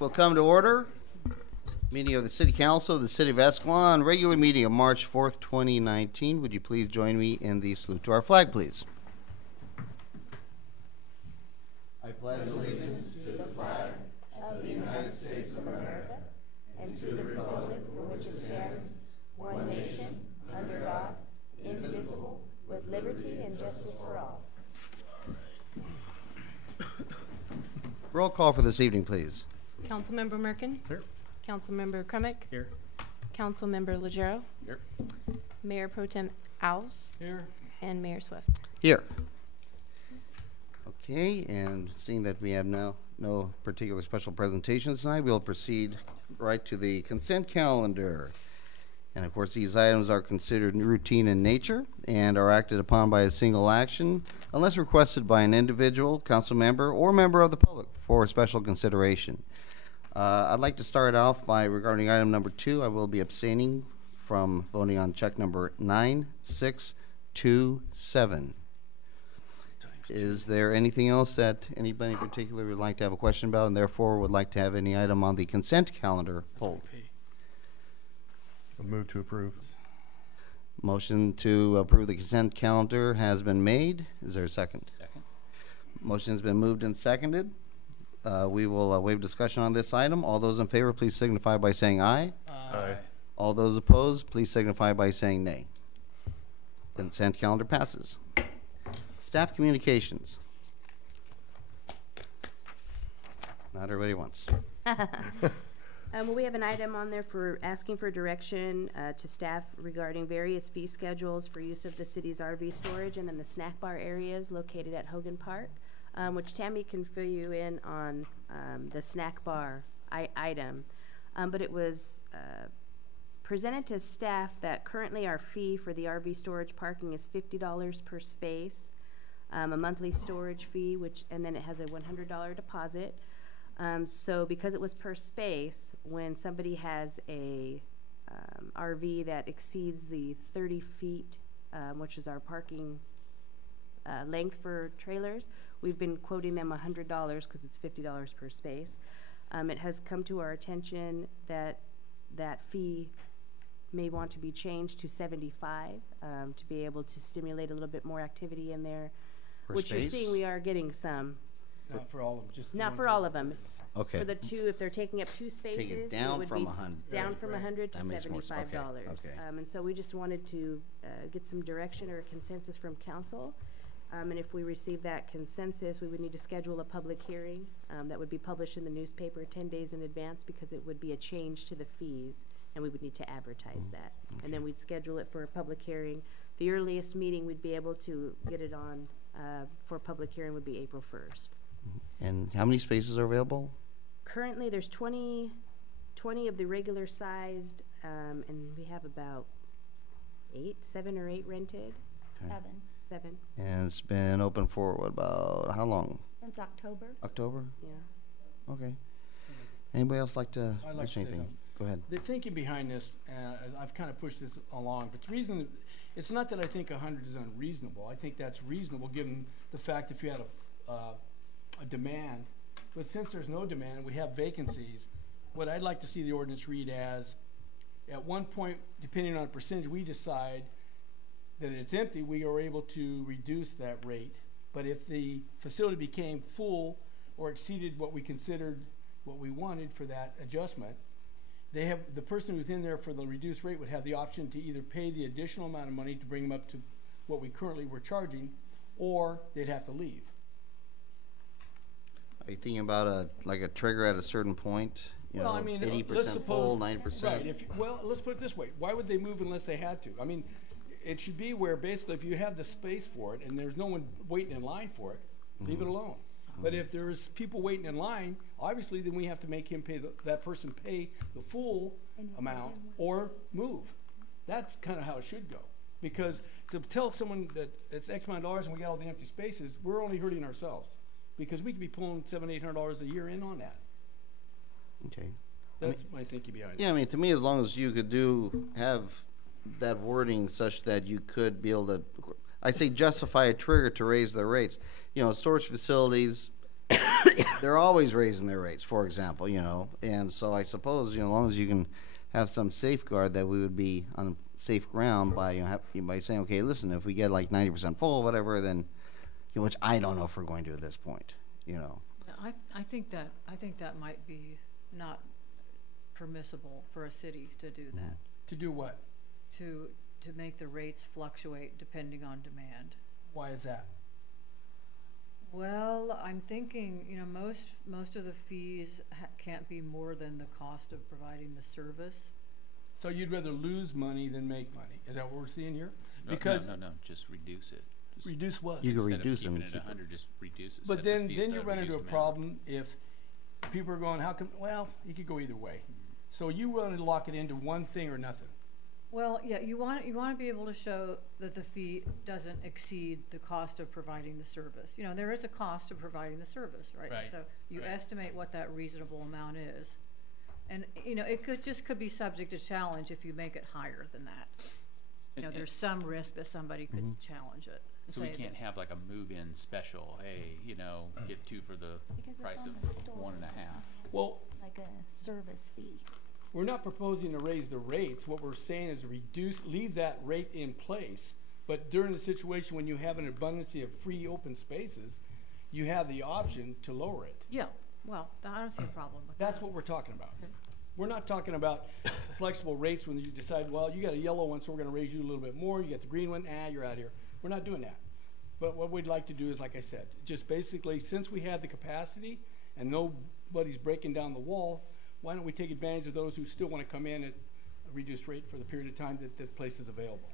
Will come to order. Meeting of the City Council of the City of Escalon, regular meeting of March 4th, 2019. Would you please join me in the salute to our flag, please? I pledge allegiance to the flag of the United States of America and to the republic for which it stands, one nation, under God, indivisible, with liberty and justice for all. Roll call for this evening, please. Councilmember Merkin. Here. Councilmember Kremick. Here. Councilmember Legero. Here. Mayor Pro Tem Owls. Here. And Mayor Swift. Here. Okay, and seeing that we have now no particular special presentations tonight, we'll proceed right to the consent calendar. And of course, these items are considered routine in nature and are acted upon by a single action unless requested by an individual, council member, or member of the public for special consideration. I'd like to start off by regarding item number 2. I will be abstaining from voting on check number 9627. Is there anything else that anybody in particular would like to have a question about and therefore would like to have any item on the consent calendar pulled? A move to approve. Motion to approve the consent calendar has been made. Is there a second? Second. Motion has been moved and seconded. We will waive discussion on this item. All those in favor, please signify by saying aye. Aye. All those opposed, please signify by saying nay. Consent calendar passes. Staff communications. Not everybody wants. Well, we have an item on there for asking for direction to staff regarding various fee schedules for use of the city's RV storage and then the snack bar areas located at Hogan Park, which Tammy can fill you in on the snack bar item. But it was presented to staff that currently our fee for the RV storage parking is $50 per space, a monthly storage fee, and then it has a $100 deposit. So because it was per space, when somebody has a RV that exceeds the 30 feet, which is our parking length for trailers, we've been quoting them $100 because it's $50 per space. It has come to our attention that that fee may want to be changed to $75 to be able to stimulate a little bit more activity in there. Which you're seeing we are getting some. Not for all of them, just not for all of them. Okay. For the two, if they're taking up 2 spaces, Take it down from 100. Down from 100 to That makes more sense. $75. Okay. And so we just wanted to get some direction or a consensus from council. And if we receive that consensus, we would need to schedule a public hearing that would be published in the newspaper 10 days in advance because it would be a change to the fees, and we would need to advertise that. Okay. And then we'd schedule it for a public hearing. The earliest meeting we'd be able to get it on for public hearing would be April 1st. And how many spaces are available? Currently, there's 20 of the regular sized, and we have about 7 or 8 rented. Okay. 7. And it's been open for what, about how long? Since October. October? Yeah. Okay. Anybody else like to I'd like mention to say anything? something. Go ahead. The thinking behind this, I've kind of pushed this along, but the reason, it's not that I think 100 is unreasonable. I think that's reasonable given the fact if you had a demand. But since there's no demand and we have vacancies, what I'd like to see the ordinance read as, at one point, depending on a percentage, we decide that it's empty, we are able to reduce that rate. But if the facility became full or exceeded what we considered, what we wanted for that adjustment, the person who's in there for the reduced rate would have the option to either pay the additional amount of money to bring them up to what we currently were charging, or they'd have to leave. Are you thinking about a trigger at a certain point? You Well, know, I mean, 80% full, 90%? Right. Well, let's put it this way. Why would they move unless they had to? I mean, it should be where basically if you have the space for it and there's no one waiting in line for it, leave it alone. But if there's people waiting in line, obviously then we have to make him pay that person pay the full amount or move. That's kind of how it should go. Because to tell someone that it's X amount of dollars and we got all the empty spaces, we're only hurting ourselves. Because we could be pulling $700, $800 a year in on that. Okay. That's my thinking behind it. Yeah, I mean, to me, as long as you could have that wording such that you could be able to, I say justify a trigger to raise the rates. You know, storage facilities, they're always raising their rates, for example, you know, and so I suppose, you know, as long as you can have some safeguard that we would be on safe ground by, you know, by saying, okay, listen, if we get like 90% full, whatever, then, you know, which I don't know if we're going to at this point, you know. I think that might be not permissible for a city to do that, To do what? to make the rates fluctuate depending on demand. Why is that? Well, I'm thinking, you know, most of the fees can't be more than the cost of providing the service. So you'd rather lose money than make money? Is that what we're seeing here? No, Because no, just reduce it. Just reduce what? You can instead of reduce keeping them, it keep at 100, just reduce it. But set the then fee at you the run into a reduced amount. problem if people are going, how come, well, you could go either way. So you want to lock it into one thing or nothing. Well, yeah, you want to be able to show that the fee doesn't exceed the cost of providing the service. You know, there is a cost of providing the service, right? Right, So you right. estimate what that reasonable amount is. And, you know, it could be subject to challenge if you make it higher than that. You know, And- there's some risk that somebody could challenge it. and So we say can't that- have like a move-in special, hey, you know, get 2 for the Because it's price on of the store, 1.5. Well, like a service fee. we're not proposing to raise the rates. What we're saying is leave that rate in place. But during the situation when you have an abundance of free open spaces, you have the option to lower it. Yeah, well, I don't see a problem with that. That's what we're talking about. We're not talking about flexible rates when you decide, well, you got a yellow one, so we're gonna raise you a little bit more. You got the green one, you're out here. We're not doing that. But what we'd like to do is, like I said, just basically, since we have the capacity and nobody's breaking down the wall, why don't we take advantage of those who still wanna come in at a reduced rate for the period of time that the place is available?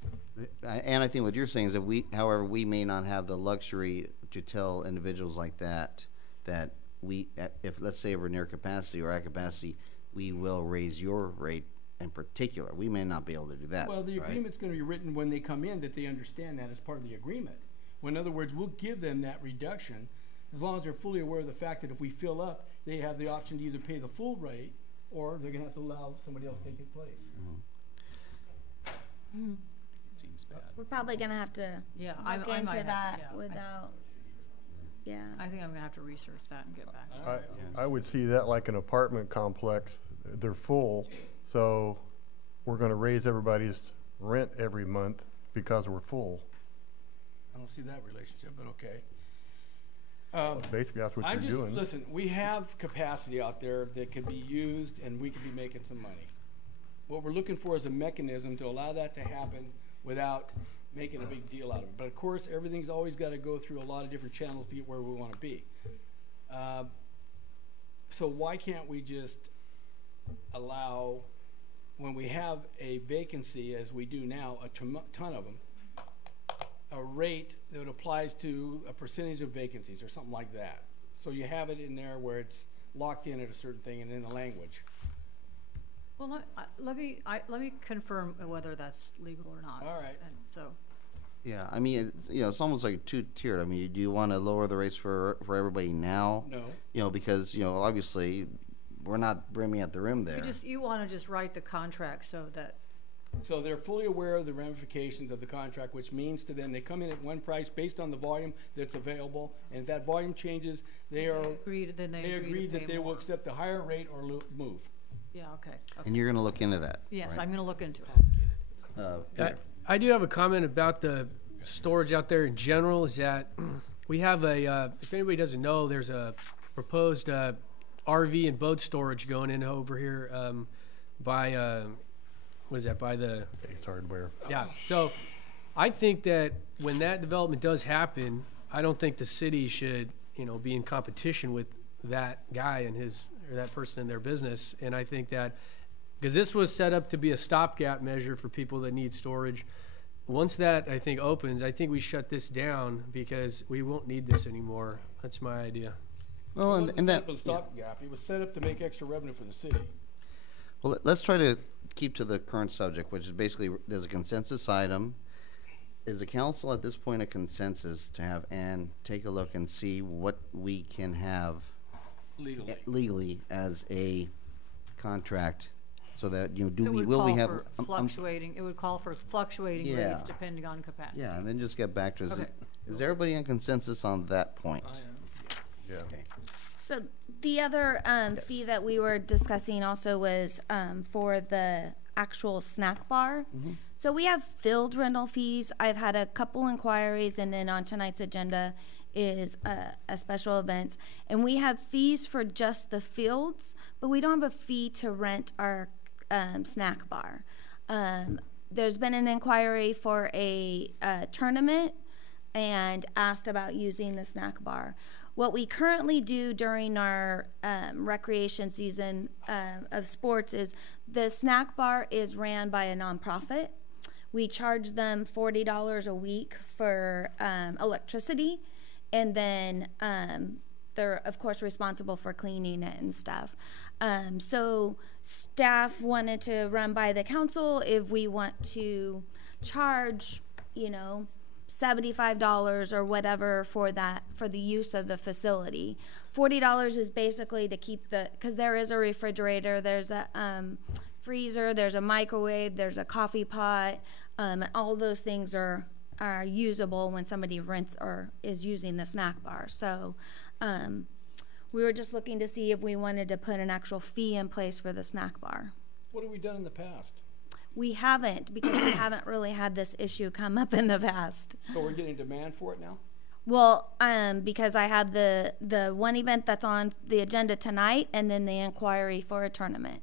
And I think what you're saying is that however, we may not have the luxury to tell individuals like that, that if, let's say we're near capacity or at capacity, we will raise your rate in particular. We may not be able to do that, Well, the right? agreement's gonna be written when they come in, that they understand that as part of the agreement. Well, in other words, we'll give them that reduction, as long as they're fully aware of the fact that if we fill up, they have the option to either pay the full rate, or they're gonna have to allow somebody else to take its place. Seems bad. We're probably gonna have to Yeah, look I might into have to, that yeah. without, yeah. I think I'm gonna have to research that and get back to you. I would see that like an apartment complex. They're full, so we're gonna raise everybody's rent every month because we're full. I don't see that relationship, but okay. Basically, that's what I'm you're just, doing. listen, we have capacity out there that could be used and we could be making some money. What we're looking for is a mechanism to allow that to happen without making a big deal out of it. But of course, everything's always gotta go through a lot of different channels to get where we wanna be. So why can't we just allow, when we have a vacancy, as we do now, a ton of them, a rate that applies to a percentage of vacancies or something like that? So you have it in there where it's locked in at a certain thing and in the language. Well, let me confirm whether that's legal or not. All right. And so, Yeah, I mean, it's almost like two-tiered. I mean, do you want to lower the rates for everybody now? No. You know, because, you know, obviously, we're not brimming at the rim there. you wanna just write the contract so that, So they're fully aware of the ramifications of the contract, which means to them, they come in at one price based on the volume that's available, and if that volume changes, they agree then they agree to that pay they will more. accept the higher rate or move. Yeah, okay. And you're going to look into that, Yes, right? I'm gonna look into it. I do have a comment about the storage out there in general, is that we have if anybody doesn't know, there's a proposed RV and boat storage going in over here by, what is that, by the, It's hardware. yeah. So I think that when that development does happen, I don't think the city should, you know, be in competition with that guy and or that person in their business. And I think that, because this was set up to be a stopgap measure for people that need storage. Once that, I think, opens, I think we shut this down because we won't need this anymore. That's my idea. Well, It wasn't and set that, up as a stopgap. It was set up to make extra revenue for the city. well, let's try to keep to the current subject, which is basically, there's a consensus item. Is the council at this point a consensus to have Ann take a look and see what we can have Legally. legally as a contract, so that, you know, It would will we call have? for fluctuating, it would call for fluctuating Yeah. rates depending on capacity. Yeah, and then just get back to, Okay. is everybody in consensus on that point? Yeah. Okay. So the other fee that we were discussing also was for the actual snack bar. So we have field rental fees. I've had a couple inquiries, and then on tonight's agenda is a special event. And we have fees for just the fields, but we don't have a fee to rent our snack bar. There's been an inquiry for a tournament and asked about using the snack bar. What we currently do during our recreation season of sports is the snack bar is ran by a nonprofit. We charge them $40 a week for electricity, and then they're, of course, responsible for cleaning it and stuff. So staff wanted to run by the council if we want to charge, $75 or whatever for the use of the facility. $40 is basically to keep because there is a refrigerator, there's a freezer, there's a microwave, there's a coffee pot, all those things are usable when somebody rents or is using the snack bar. So we were just looking to see if we wanted to put an actual fee in place for the snack bar. What have we done in the past? We haven't, because we haven't really had this issue come up in the past. So we're getting demand for it now? Well, because I have the one event that's on the agenda tonight, and then the inquiry for a tournament.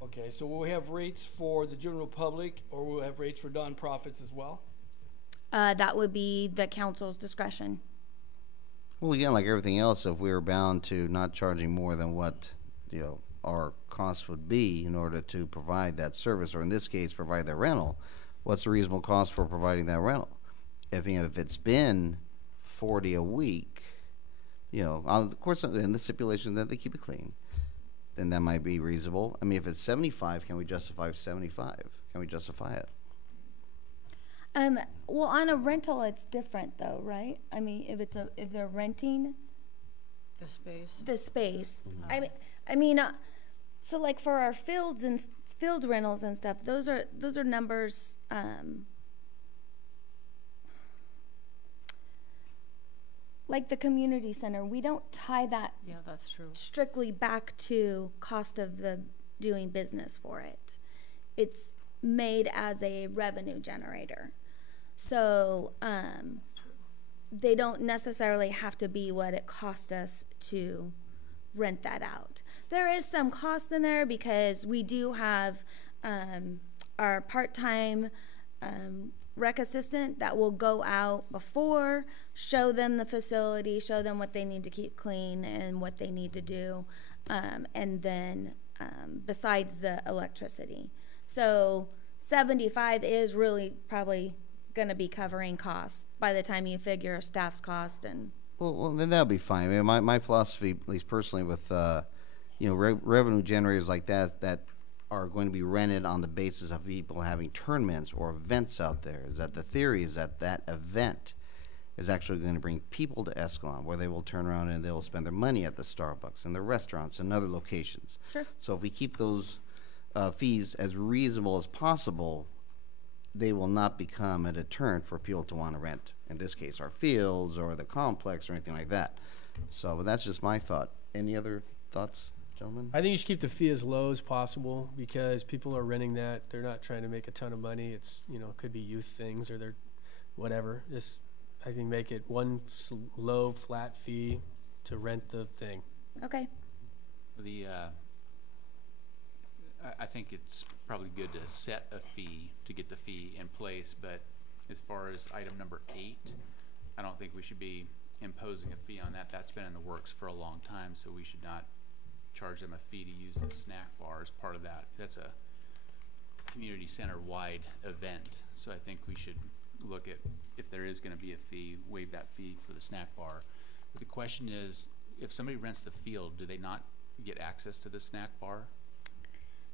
Okay, so will we have rates for the general public, or will we have rates for nonprofits as well? That would be the council's discretion. Well, again, like everything else, if we were bound to not charging more than what, our costs would be in order to provide that service, or in this case, provide that rental, what's the reasonable cost for providing that rental? If it's been $40 a week, of course, in the stipulation that they keep it clean, then that might be reasonable. I mean, if it's 75, can we justify 75? Can we justify it? Well, on a rental, it's different though, right? I mean, if they're renting The space. the space, so like for our fields and field rentals and stuff, those are numbers. Like the community center, we don't tie that Yeah, that's true. strictly back to cost of the doing business for it. It's made as a revenue generator. So they don't necessarily have to be what it cost us to rent that out. There is some cost in there because we do have our part-time rec assistant that will go out before, show them the facility, show them what they need to keep clean and what they need to do, and then besides the electricity. So 75 is really probably going to be covering costs by the time you figure staff's cost and. Well, then that'll be fine. I mean, my philosophy, at least personally, with revenue generators like that are going to be rented on the basis of people having tournaments or events out there, is that the theory is that event is actually going to bring people to Escalon, where they will turn around and they'll spend their money at the Starbucks and the restaurants and other locations. Sure. So if we keep those fees as reasonable as possible, they will not become a deterrent for people to want to rent, in this case, our fields or the complex or anything like that. So that's just my thought. Any other thoughts, gentlemen? I think you should keep the fee as low as possible because people are renting that. They're not trying to make a ton of money. It's, it could be youth things or they're whatever. Just, I think make it one low, flat fee to rent the thing. Okay. I think it's probably good to set a fee to get the fee in place, but as far as item number 8, I don't think we should be imposing a fee on that. That's been in the works for a long time, so we should not charge them a fee to use the snack bar as part of that. That's a community center-wide event, so I think we should look at, if there is going to be a fee, waive that fee for the snack bar. But the question is, if somebody rents the field, do they not get access to the snack bar?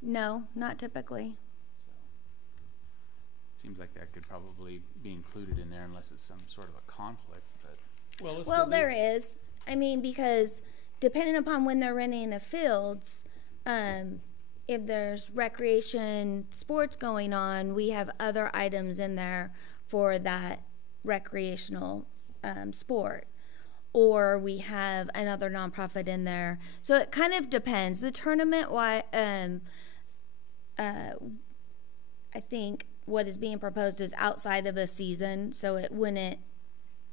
No, not typically. So it seems like that could probably be included in there unless it's some sort of a conflict. But Well, there is. I mean, because depending upon when they're renting the fields, if there's recreation sports going on, we have other items in there for that recreational sport. or we have another nonprofit in there. So it kind of depends. The tournament, I think what is being proposed is outside of a season, so it wouldn't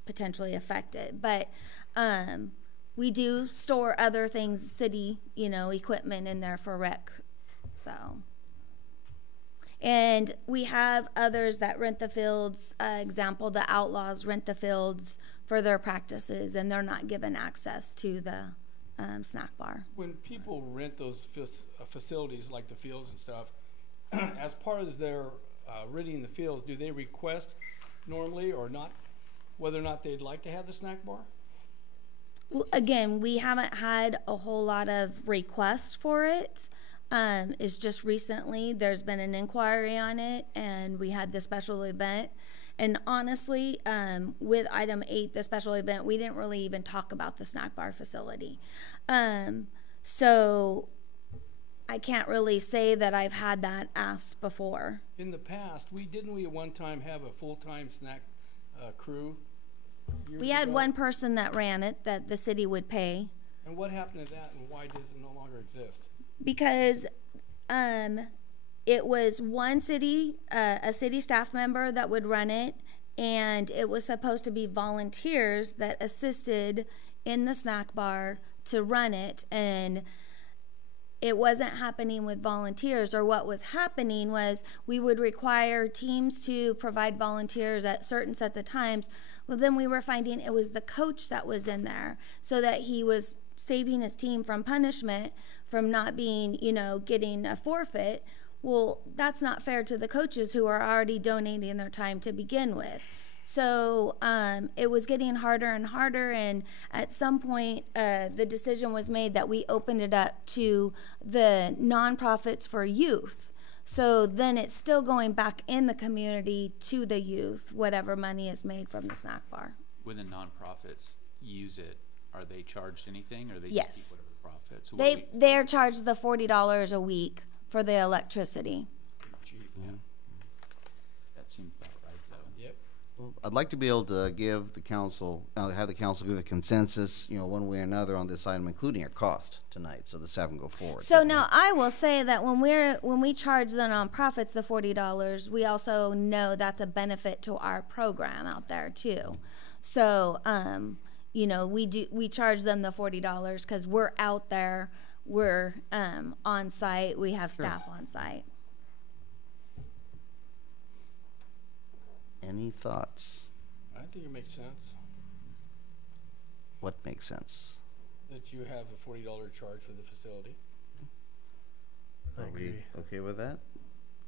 potentially affect it. But we do store other things, city, equipment in there for rec. So, and we have others that rent the fields. Example, the Outlaws rent the fields for their practices, and they're not given access to the snack bar. When people rent those facilities like the fields and stuff, as part of their renting the fields, do they request normally or not whether or not they'd like to have the snack bar? Well, again, we haven't had a whole lot of requests for it. It's just recently there's been an inquiry on it, and we had the special event. And honestly, with item 8, the special event, we didn't really even talk about the snack bar facility. So I can't really say that I've had that asked before. In the past, didn't we at one time have a full-time snack crew? We had one person that ran it that the city would pay. And what happened to that, and why does it no longer exist? Because it was one city, a city staff member that would run it, and it was supposed to be volunteers that assisted in the snack bar to run it, and it wasn't happening with volunteers. Or what was happening was we would require teams to provide volunteers at certain sets of times. Well, then we were finding it was the coach that was in there, so that he was saving his team from punishment, from not being, getting a forfeit. Well, that's not fair to the coaches who are already donating their time to begin with. So it was getting harder and harder, and at some point the decision was made that we opened it up to the nonprofits for youth. So then it's still going back in the community to the youth, whatever money is made from the snack bar. When the nonprofits use it, are they charged anything, or they Yes. just keep whatever profit? So They're charged the $40 a week for the electricity. that seems about right, though. Yep. Well, I'd like to be able to give the council, have the council give a consensus, one way or another on this item, including a cost tonight, so the staff can go forward. So now I will say that when we charge the nonprofits the $40, we also know that's a benefit to our program out there too. So we charge them the $40 because we're out there, we're on site, we have staff on site. Any thoughts? I think it makes sense What makes sense? that you have a $40 charge for the facility. I Are we agree. okay with that?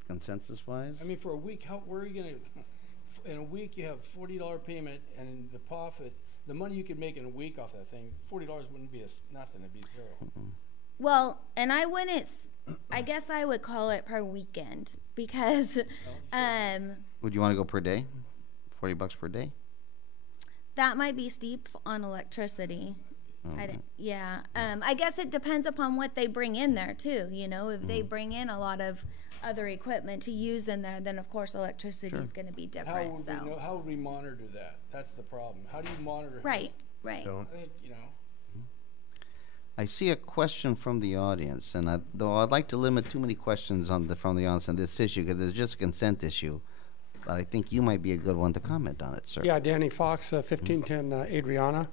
Consensus-wise? I mean, for a week, where are you gonna, in a week, you have $40 payment, and the profit, the money you could make in a week off that thing, $40 wouldn't be nothing, it'd be zero. Well, and I guess I would call it per weekend because Would you want to go per day? $40 per day? that might be steep on electricity. Okay. I guess it depends upon what they bring in there too. If they bring in a lot of other equipment to use in there, then of course electricity is going to be different. How would we monitor that? That's the problem. How do you monitor? Right. Don't. I think, I see a question from the audience, and though I'd like to limit too many questions from the audience on this issue, because it's just a consent issue, but I think you might be a good one to comment on it, sir. Yeah, Danny Fox, 1510 Adriana.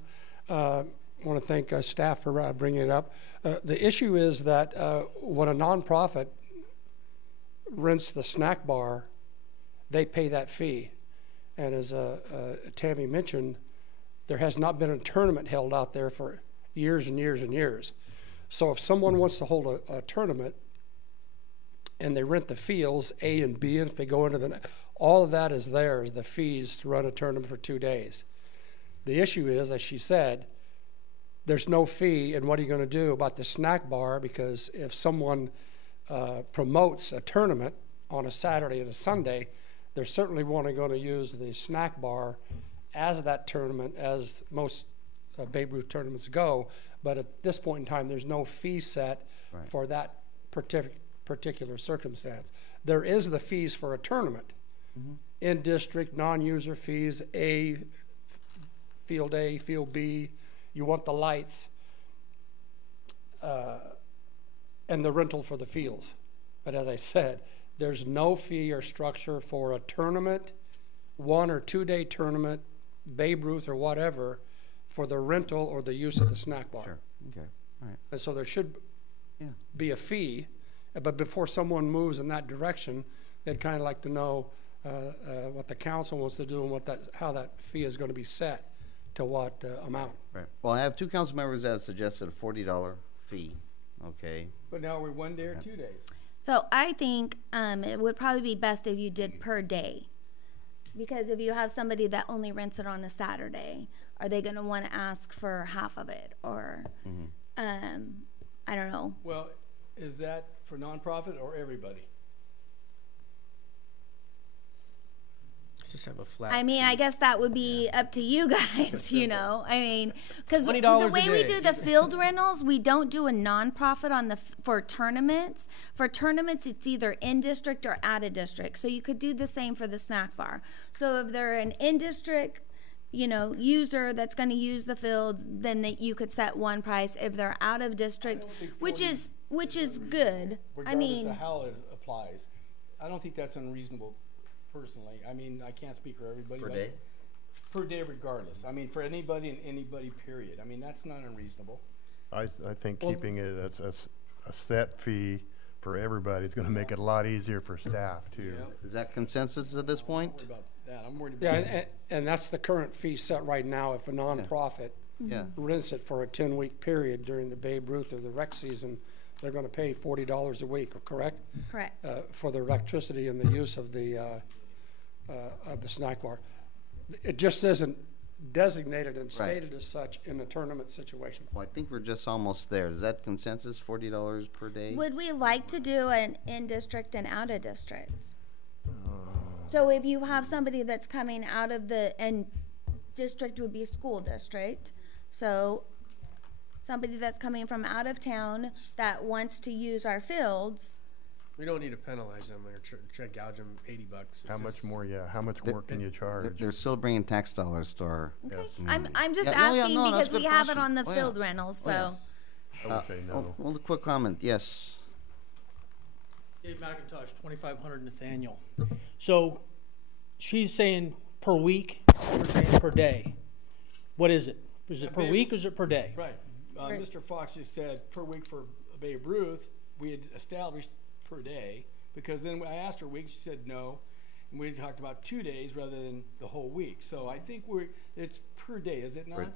I want to thank staff for bringing it up. The issue is that when a nonprofit rents the snack bar, they pay that fee. And as Tammy mentioned, there has not been a tournament held out there for years and years and years. So if someone wants to hold a tournament and they rent the fields A and B, and if they go into all of that is theirs, the fees to run a tournament for 2 days. The issue is, as she said, there's no fee, and what are you going to do about the snack bar? Because if someone promotes a tournament on a Saturday and a Sunday, they're certainly going to use the snack bar as that tournament, as most Babe Ruth tournaments go. But at this point in time, there's no fee set for that particular circumstance. There is the fees for a tournament. In district, non-user fees, Field A, Field B, you want the lights and the rental for the fields. But as I said, there's no fee or structure for a tournament, 1 or 2 day tournament, Babe Ruth or whatever, for the rental or the use of the snack bar. Sure, okay, all right, And so there should yeah. be a fee, but before someone moves in that direction, they'd kind of like to know what the council wants to do and how that fee is going to be set to what amount. Right. Well, I have 2 council members that have suggested a $40 fee, okay? But now we're 1 day or 2 days. So I think it would probably be best if you did per day. Because if you have somebody that only rents it on a Saturday, are they going to want to ask for half of it? Or, I don't know. Well, is that for nonprofit or everybody? Let's just have a flat. I mean, I guess that would be up to you guys, you know. I mean, because the $20 a way we day. do the field rentals, we don't do a nonprofit on for tournaments. For tournaments, it's either in district or out of district. So you could do the same for the snack bar. So if they're an in district, you know, user that's going to use the fields, then you could set one price. If they're out of district, which is good. I Regardless mean, of how it applies. I don't think that's unreasonable personally. I mean, I can't speak for everybody. Per but day? Per day regardless. I mean, for anybody and anybody, period. I mean, that's not unreasonable. I think keeping it as a set fee for everybody is gonna make it a lot easier for staff too. Yeah. Is that consensus at this I'm point? worried about that. I'm worried Yeah, about and that's the current fee set right now. If a nonprofit Yeah, rents it for a 10-week period during the Babe Ruth or the rec season, they're going to pay $40 a week, correct? correct. For the electricity and the use of the snack bar. It just isn't designated and stated as such in a tournament situation. well, I think we're just almost there. Is that consensus, $40 per day? Would we like to do an in-district and out-of-district? So if you have somebody that's coming out of and district would be school district, so somebody that's coming from out of town that wants to use our fields, We don't need to penalize them or try to gouge them $80. How much more, how much more can you charge? They're still bringing tax dollars to our okay? community. I'm just Yeah, no, yeah, asking no, that's because a good we have it question. on the Oh, yeah. field rentals, Oh, yeah. so. I would say no. Well, a quick comment, yes. Dave McIntosh, 2500 Nathaniel. So she's saying per week, you're saying per day. What is it? Is it per week or is it per day? Right. Right. Mr. Fox just said per week for Babe Ruth, we had established per day, because then I asked her a week, she said no, and we talked about 2 days rather than the whole week. So I think it's per day, is it not? I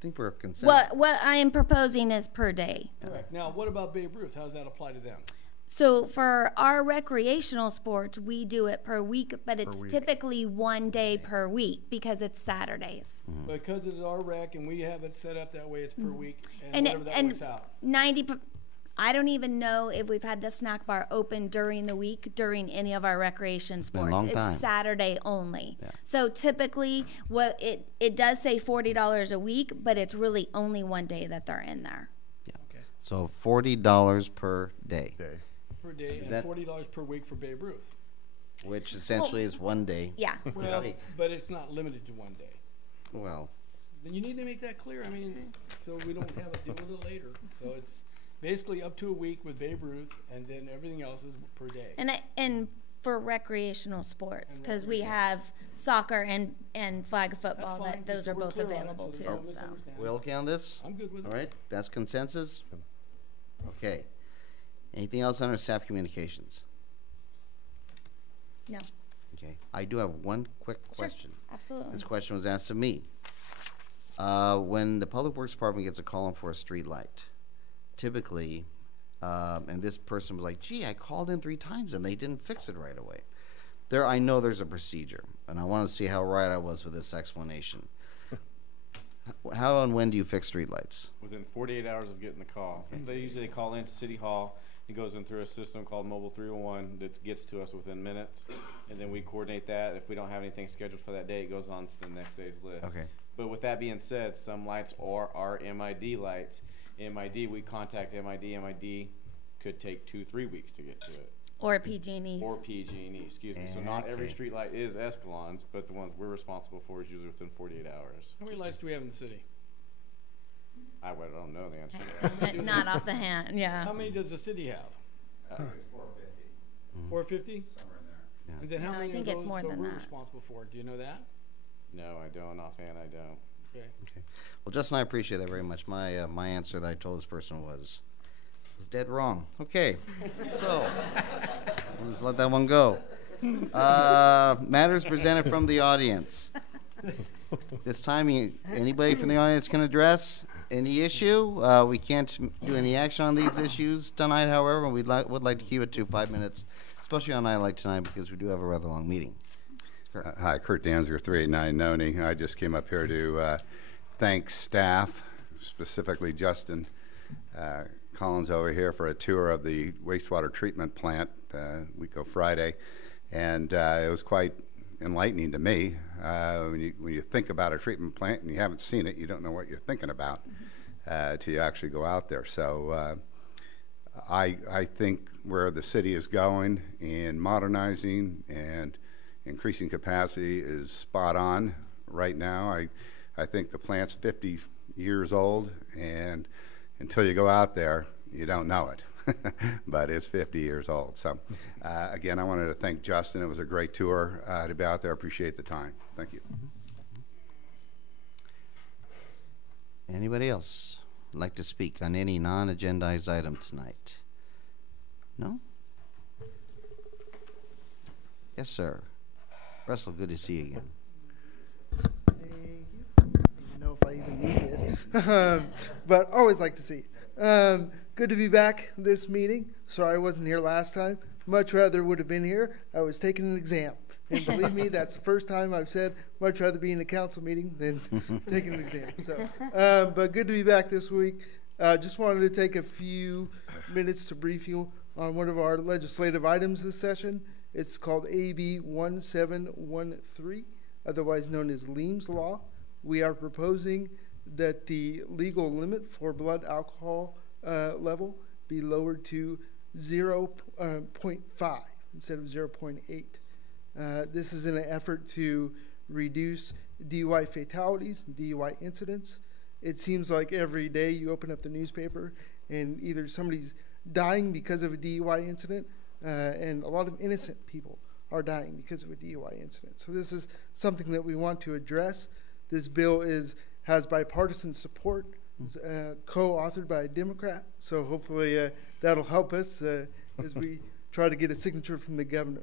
think we're consensus. What I am proposing is per day. Correct. Now, what about Babe Ruth? How does that apply to them? So for our recreational sports, we do it per week, but it's week. typically 1 day per week because it's Saturdays. Because it's our rec and we have it set up that way, it's per week, and And whatever that and works out. 90 I don't even know if we've had the snack bar open during the week during any of our recreation been a sports. long time. It's Saturday only. Yeah. So typically it does say $40 a week, but it's really only 1 day that they're in there. So $40 per day, Per day, and that- $40 per week for Babe Ruth. which essentially is 1 day. Yeah. Well, Right. but it's not limited to 1 day. Well, Then you need to make that clear, I mean, so we don't have to deal with it later. So it's basically up to a week with Babe Ruth, and then everything else is per day. And for recreational sports, And because we have soccer and flag football, That's fine, that those just so are we're both clear on it, available so too, there's no so. misunderstanding. we okay on this? I'm good with All it. right, that's consensus? Okay. Anything else under staff communications? No, Okay, I do have one quick Sure. question. absolutely. This question was asked of me. When the Public Works Department gets a call in for a street light, typically, and this person was like, gee, I called in 3 times and they didn't fix it right away. I know there's a procedure, and I want to see how right I was with this explanation. How and when do you fix street lights? Within 48 hours of getting the call. They usually call into City Hall. It goes in through a system called Mobile 301 that gets to us within minutes, and then we coordinate that. If we don't have anything scheduled for that day, it goes on to the next day's list. Okay. But with that being said, some lights are MID lights. MID, we contact MID. MID could take 2-3 weeks to get to it. Or PG&Es. Or PG&E, excuse me. So not every Okay. street light is Escalon's, but the ones we're responsible for is usually within 48 hours. How many lights do we have in the city? I don't know the answer to that. Not off the hand, yeah. How many does the city have? I think it's 450. 450? Somewhere in there. Yeah. And then how No, I many think of it's those more that than we're that. responsible for? Do you know that? No, I don't. Offhand, I don't. Okay. Okay. Well, Justin, I appreciate that very much. My answer that I told this person was dead wrong. Okay. So, we'll just let that one go. Matters presented from the audience. This time, anybody from the audience can address any issue. We can't do any action on these issues tonight, however, would like to keep it to 5 minutes, especially on a night like tonight because we do have a rather long meeting. Hi, Kurt Danziger, 389 Noni. I just came up here to thank staff, specifically Justin Collins over here for a tour of the wastewater treatment plant week of Friday, and it was quite enlightening to me. When you think about a treatment plant and you haven't seen it, you don't know what you're thinking about till you actually go out there. So I think where the city is going in modernizing and increasing capacity is spot on right now. I think the plant's 50 years old, and until you go out there, you don't know it. But it's 50 years old. So, again, I wanted to thank Justin. It was a great tour to be out there. I appreciate the time. Thank you. Anybody else like to speak on any non-agendized item tonight? No? Yes, sir. Russell, good to see you again. Thank you. I don't even know if I even need this, but always like to see. Good to be back this meeting. Sorry I wasn't here last time. Much rather would have been here. I was taking an exam. And believe me, that's the first time I've said much rather be in a council meeting than taking an exam. So, but good to be back this week. Just wanted to take a few minutes to brief you on one of our legislative items this session. It's called AB 1713, otherwise known as Leams Law. We are proposing that the legal limit for blood alcohol level be lowered to 0.5 instead of 0.8. This is in an effort to reduce DUI fatalities, DUI incidents. It seems like every day you open up the newspaper and either somebody's dying because of a DUI incident, and a lot of innocent people are dying because of a DUI incident. So this is something that we want to address. This bill has bipartisan support, co-authored by a Democrat. So hopefully that'll help us as we try to get a signature from the governor.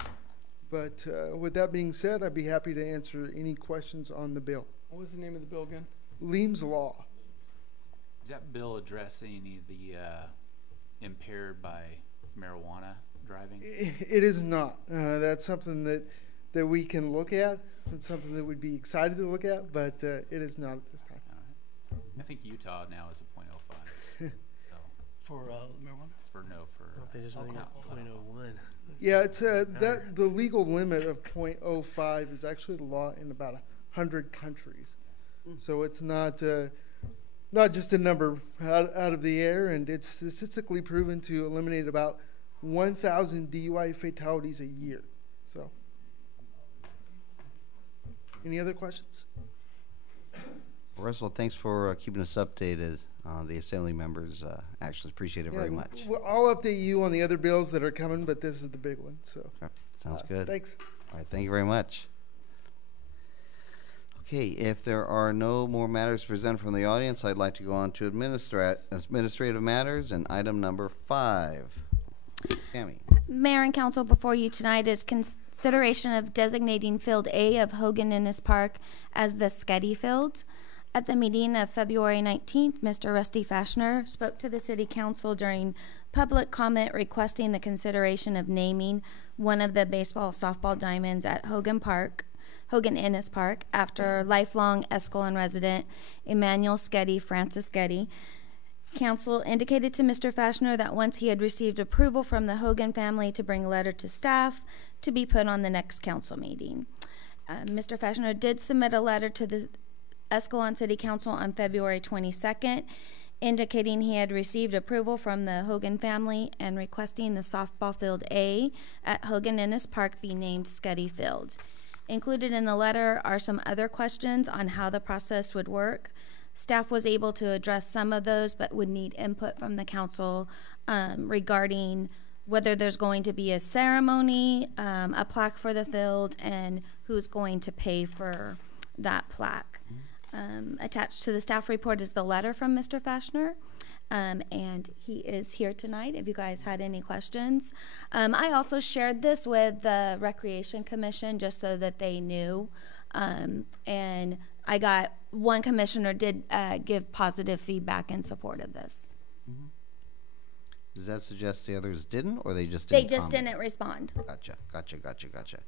But with that being said, I'd be happy to answer any questions on the bill. What was the name of the bill again? Leams Law. Does that bill address any of the impaired by marijuana driving? It is not. That's something that we can look at. It's something that we'd be excited to look at, but it is not at this time. All right. I think Utah now is a .05. So, For marijuana? for They just make it .01. Yeah, it's the legal limit of .05 is actually the law in about 100 countries. So it's not just a number out of the air, and it's statistically proven to eliminate about 1,000 DUI fatalities a year. So, any other questions? Russell, thanks for keeping us updated on the Assembly members' actions. Appreciate it very much. Well, I'll update you on the other bills that are coming, but this is the big one. So, Sounds good. Thanks. All right, thank you very much. Okay, if there are no more matters presented from the audience, I'd like to go on to administrative matters and item number 5. Tammy. Mayor and council, before you tonight is consideration of designating Field A of Hogan Innes Park as the Sketty Field. At the meeting of February 19th, Mr. Rusty Fashner spoke to the city council during public comment requesting the consideration of naming one of the baseball softball diamonds at Hogan Innes Park after lifelong Escalon resident Emmanuel Sketty, Francis Sketty. Council indicated to Mr. Fashner that once he had received approval from the Hogan family to bring a letter to staff to be put on the next council meeting. Mr. Fashner did submit a letter to the Escalon City Council on February 22nd, indicating he had received approval from the Hogan family and requesting the softball field A at Hogan Innes Park be named Sketty Field. Included in the letter are some other questions on how the process would work, Staff was able to address some of those, but would need input from the council regarding whether there's going to be a ceremony, a plaque for the field, and who's going to pay for that plaque. Attached to the staff report is the letter from Mr. Fashner. And he is here tonight if you guys had any questions. I also shared this with the Recreation Commission just so that they knew. And I got one commissioner did give positive feedback in support of this. Does that suggest the others didn't, or they just They didn't just comment? didn't respond. Gotcha.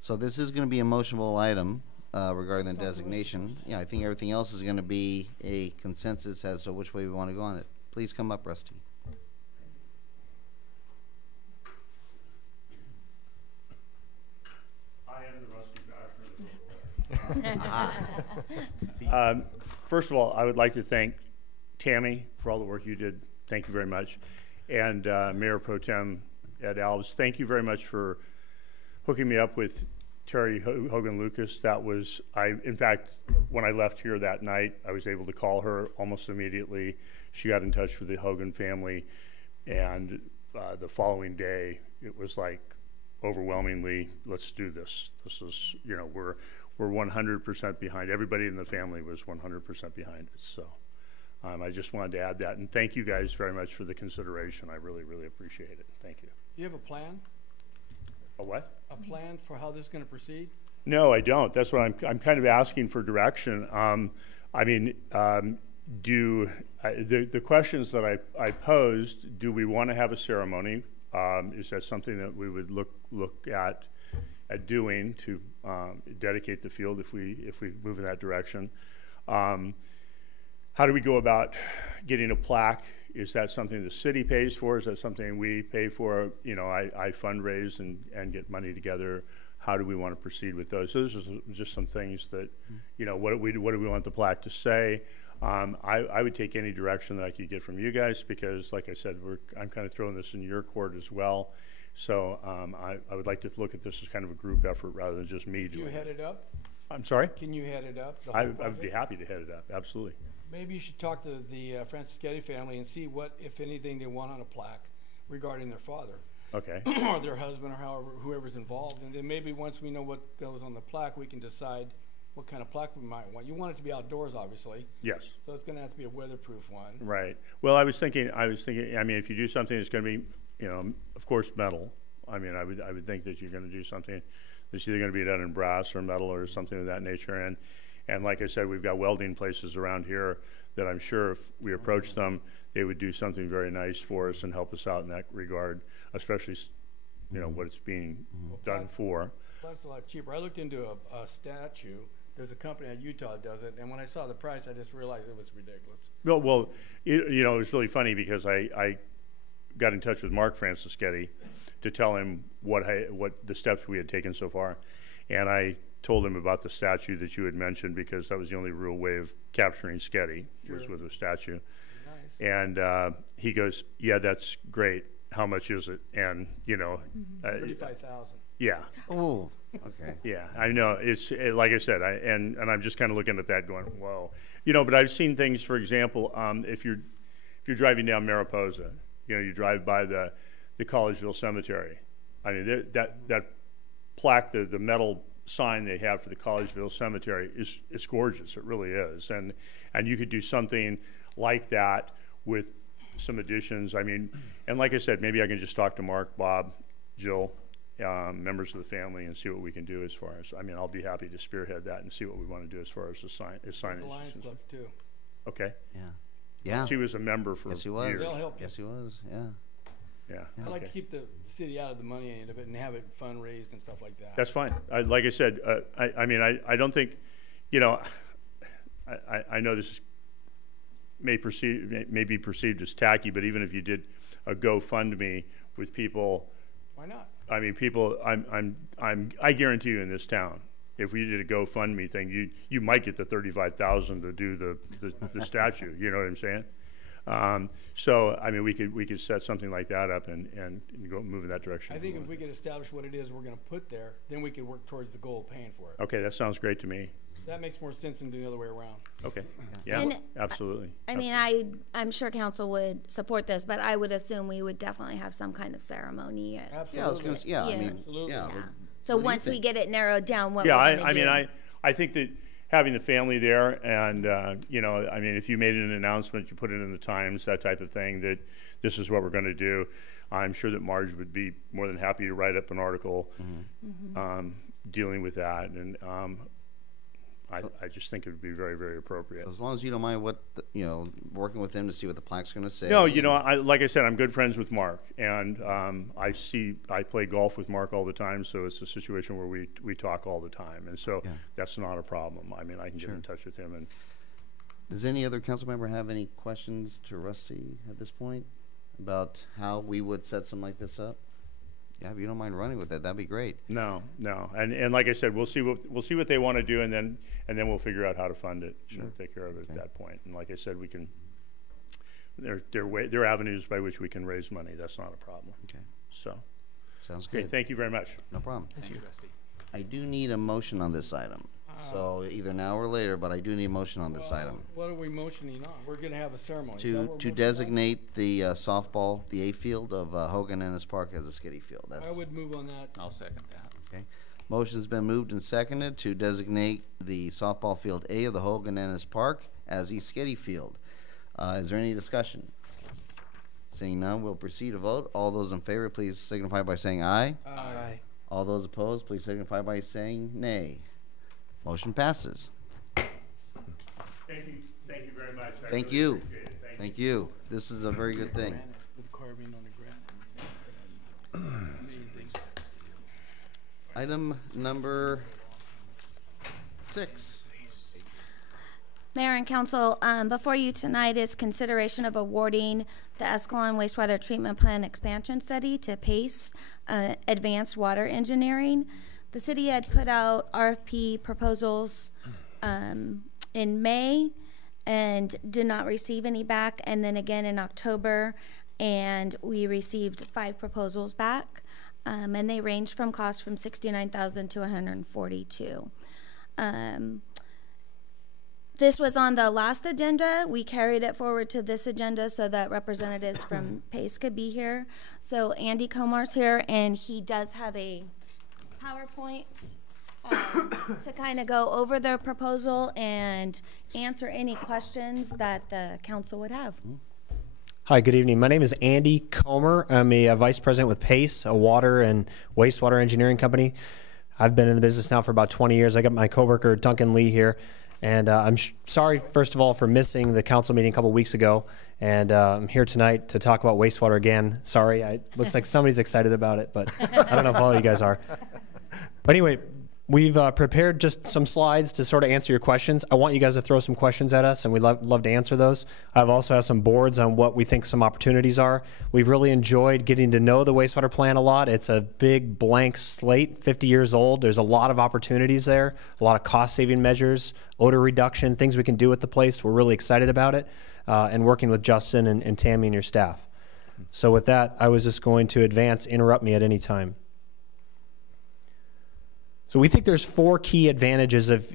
So this is going to be a motionable item regarding the designation. Yeah, I think everything else is going to be a consensus as to which way we want to go on it. Please come up, Rusty. I am the Rusty Fashner. First of all, I would like to thank Tammy for all the work you did. Thank you very much. And Mayor Pro Tem Ed Alves, thank you very much for hooking me up with Terry Hogan Lucas. That was, in fact, when I left here that night, I was able to call her almost immediately. She got in touch with the Hogan family, and the following day, it was like overwhelmingly, let's do this. This is, you know, we're 100% behind. Everybody in the family was 100% behind it. So I just wanted to add that, and thank you guys very much for the consideration. I really, really appreciate it. Thank you. Do you have a plan? A what? A plan for how this is going to proceed? No, I don't. That's what I'm kind of asking for direction. The questions that I posed, do we want to have a ceremony? Is that something that we would look at doing to dedicate the field if we move in that direction? How do we go about getting a plaque? Is that something the city pays for? Is that something we pay for? You know, I fundraise and get money together. How do we want to proceed with those? So this is just some things that, you know, what do we want the plaque to say? I would take any direction that I could get from you guys because, like I said, I'm kind of throwing this in your court as well. So I would like to look at this as kind of a group effort rather than just me doing it. Can you head it up? I'm sorry? Can you head it up? I would be happy to head it up, absolutely. Maybe you should talk to the Francischetti family and see what, if anything, they want on a plaque regarding their father. Okay. Or their husband, or whoever's involved. And then maybe once we know what goes on the plaque, we can decide what kind of plaque we might want. You want it to be outdoors, obviously. Yes. So it's going to have to be a weatherproof one. Right. Well, I was thinking, I mean, if you do something that's going to be, you know, of course, metal. I mean, I would think that you're going to do something that's either going to be done in brass or metal or something of that nature. And like I said, we've got welding places around here that I'm sure if we approach them, they would do something very nice for us and help us out in that regard, especially, you know, what it's being done for. That's a lot cheaper. I looked into a statue. There's a company out of Utah that does it, and when I saw the price, I just realized it was ridiculous. Well, you know, it was really funny because I got in touch with Mark Francischetti to tell him what the steps we had taken so far, and I told him about the statue that you had mentioned because that was the only real way of capturing Sketty was with a statue. Nice. And he goes, "Yeah, that's great. How much is it?" And you know, 35,000. Yeah. Oh, okay. Yeah, I know. It's like I said, and I'm just kind of looking at that, going, "Whoa," you know. But I've seen things. For example, if you're driving down Mariposa, you know, you drive by the Collegeville Cemetery. I mean, that plaque, the metal sign they have for the Collegeville Cemetery it's gorgeous. It really is, and you could do something like that with some additions. I mean, and like I said, maybe I can just talk to Mark, Bob, Jill, members of the family, and see what we can do as far as. I mean, I'll be happy to spearhead that and see what we want to do as far as the signage. The Lions Club too. Okay. Yeah. Yeah. She was a member for Yes, he was. years. They'll help you. Yes, he was. Yeah. Yeah. I like to keep the city out of the money end of it and have it fundraised and stuff like that. That's fine. Like I said, I mean, I don't think, you know, I know this may be perceived as tacky, but even if you did a GoFundMe with people, why not? I mean, people, I guarantee you in this town, if we did a GoFundMe thing, you might get the $35,000 to do the statue. You know what I'm saying? So, I mean, we could set something like that up and go move in that direction. I think if we could establish what it is we're gonna put there, then we could work towards the goal of paying for it. Okay, that sounds great to me. That makes more sense than the other way around. Okay, yeah, And absolutely. I mean, I'm sure council would support this, but I would assume we would definitely have some kind of ceremony. Yeah, I was gonna, yeah, I Yeah. mean, Absolutely. yeah. Yeah. but So what do you once we think? get it narrowed down, what Yeah, we're gonna I do. mean, I think that having the family there and, you know, I mean, if you made an announcement, you put it in the Times, that type of thing, that this is what we're going to do, I'm sure that Marge would be more than happy to write up an article dealing with that. And I just think it would be very, very appropriate. As long as you don't mind what, you know, working with them to see what the plaque's gonna say. No, you know, like I said, I'm good friends with Mark, and I play golf with Mark all the time, so it's a situation where we talk all the time, and so Yeah. that's not a problem. I mean, I can get Sure. in touch with him, and Does any other council member have any questions to Rusty at this point about how we would set something like this up? Yeah, if you don't mind running with it, that'd be great. no, and like I said, we'll see what they want to do, and then we'll figure out how to fund it. Sure. We'll take care of it Okay. at that point. And like I said, we can. There are avenues by which we can raise money. That's not a problem. Okay, So, sounds okay, good. thank you very much. No problem. Thank you, Rusty. I do need a motion on this item. So either now or later, but I do need a motion on this item. What are we motioning on? We're gonna have a ceremony. Is that To what we're motioning on? designate the softball, the A field of Hogan Ennis Park as a skiddy field. That's, I would move on that. I'll second that. okay. Motion's been moved and seconded to designate the softball field A of the Hogan Ennis Park as a skiddy field. Is there any discussion? Seeing none, we'll proceed to vote. All those in favor, please signify by saying aye. Aye. All those opposed, please signify by saying nay. Motion passes. Thank you very much. I Thank really you. appreciate it. Thank you. Thank you. This is a very good thing. Granite, with carving on the granite. Item number 6. Mayor and council, before you tonight is consideration of awarding the Escalon wastewater treatment plant expansion study to PACE, Advanced Water Engineering. The city had put out RFP proposals in May and did not receive any back, and then again in October, and we received 5 proposals back, and they ranged from cost from $69,000 to $142,000. This was on the last agenda. We carried it forward to this agenda so that representatives from PACE could be here. So Andy Comar's here, and he does have a PowerPoint to kind of go over their proposal and answer any questions that the council would have. Hi, good evening. My name is Andy Comer. I'm a vice president with PACE, a water and wastewater engineering company. I've been in the business now for about 20 years. I got my coworker Duncan Lee here. And I'm sorry, first of all, for missing the council meeting a couple weeks ago. And I'm here tonight to talk about wastewater again. Sorry, it looks like somebody's excited about it, but I don't know if all of you guys are. But anyway, we've prepared just some slides to sort of answer your questions. I want you guys to throw some questions at us, and we'd love to answer those. I've also have some boards on what we think some opportunities are. We've really enjoyed getting to know the wastewater plant a lot. It's a big blank slate, 50 years old. There's a lot of opportunities there, a lot of cost-saving measures, odor reduction, things we can do with the place. We're really excited about it, and working with Justin and Tammy and your staff. So with that, I was just going to interrupt me at any time. So we think there's 4 key advantages of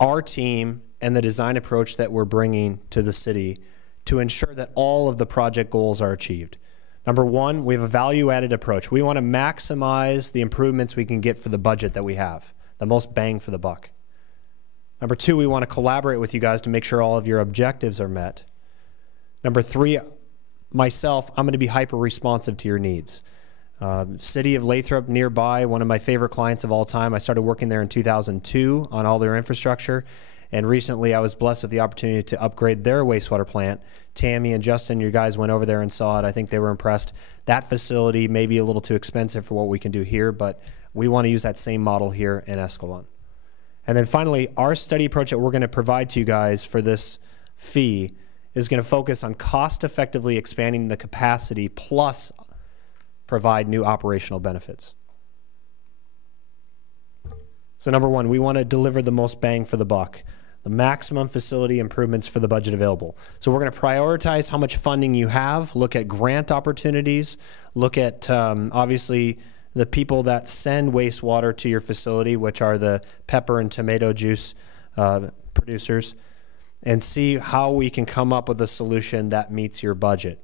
our team and the design approach that we're bringing to the city to ensure that all of the project goals are achieved. Number 1, we have a value-added approach. We want to maximize the improvements we can get for the budget that we have, the most bang for the buck. Number 2, we want to collaborate with you guys to make sure all of your objectives are met. Number 3, myself, I'm going to be hyper-responsive to your needs. City of Lathrop nearby, one of my favorite clients of all time. I started working there in 2002 on all their infrastructure, and recently I was blessed with the opportunity to upgrade their wastewater plant. Tammy and Justin, you guys went over there and saw it. I think they were impressed. That facility may be a little too expensive for what we can do here, but we want to use that same model here in Escalon. And then finally, our study approach that we're going to provide to you guys for this fee is going to focus on cost-effectively expanding the capacity plus provide new operational benefits. So number 1, we want to deliver the most bang for the buck. the maximum facility improvements for the budget available. So we're going to prioritize how much funding you have, look at grant opportunities, look at obviously the people that send wastewater to your facility, which are the pepper and tomato juice producers, and see how we can come up with a solution that meets your budget.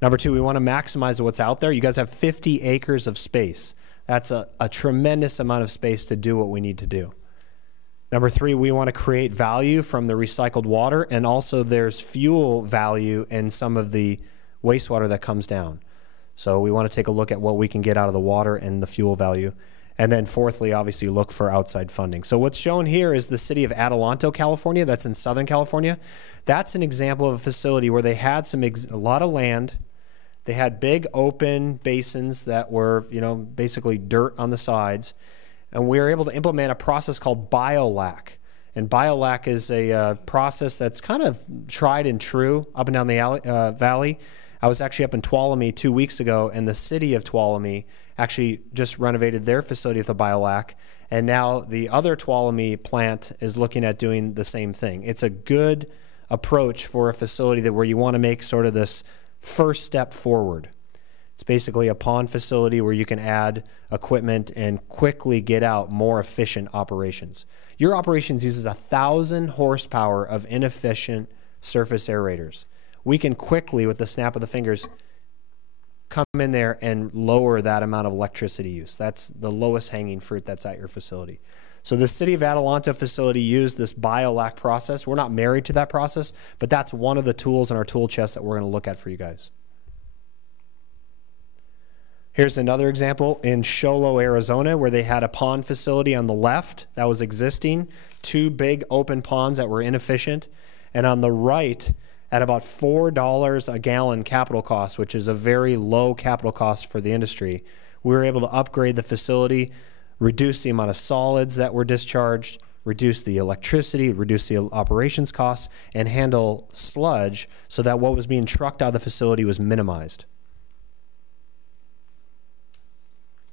Number two, we want to maximize what's out there. You guys have 50 acres of space. That's a tremendous amount of space to do what we need to do. Number three, we want to create value from the recycled water, and also there's fuel value in some of the wastewater that comes down. So we want to take a look at what we can get out of the water and the fuel value. And then fourthly, obviously look for outside funding. So what's shown here is the city of Adelanto, California. That's in Southern California. That's an example of a facility where they had a lot of land. They had big open basins that were, basically dirt on the sides. And we were able to implement a process called biolac. And biolac is a process that's kind of tried and true up and down the valley. I was actually up in Tuolumne 2 weeks ago, and the city of Tuolumne actually just renovated their facility with a biolac. And now the other Tuolumne plant is looking at doing the same thing. It's a good approach for a facility where you want to make sort of this first step forward. It's basically a pond facility where you can add equipment and quickly get out more efficient operations. Your operations uses 1,000 horsepower of inefficient surface aerators. We can quickly, with the snap of the fingers, come in there and lower that amount of electricity use. That's the lowest hanging fruit that's at your facility. So the city of Adelanto facility used this biolac process. We're not married to that process, but that's one of the tools in our tool chest that we're going to look at for you guys. Here's another example in Sholo, Arizona, where they had a pond facility on the left that was existing, 2 big open ponds that were inefficient, and on the right, at about $4 a gallon capital cost, which is a very low capital cost for the industry, we were able to upgrade the facility, reduce the amount of solids that were discharged, reduce the electricity, reduce the operations costs, and handle sludge so that what was being trucked out of the facility was minimized.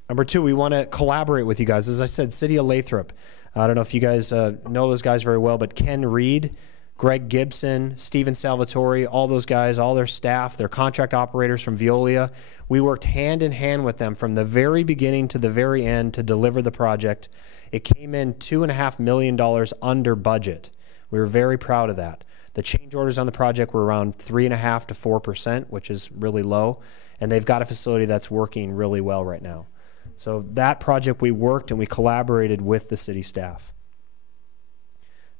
Number two, we want to collaborate with you guys. As I said, City of Lathrop. I don't know if you guys know those guys very well, but Ken Reed, Greg Gibson, Steven Salvatore, all those guys, all their staff, their contract operators from Veolia. We worked hand in hand with them from the very beginning to the very end to deliver the project. It came in $2.5 million under budget. We were very proud of that. The change orders on the project were around 3.5% to 4%, which is really low. And they've got a facility that's working really well right now. So that project we worked and we collaborated with the city staff.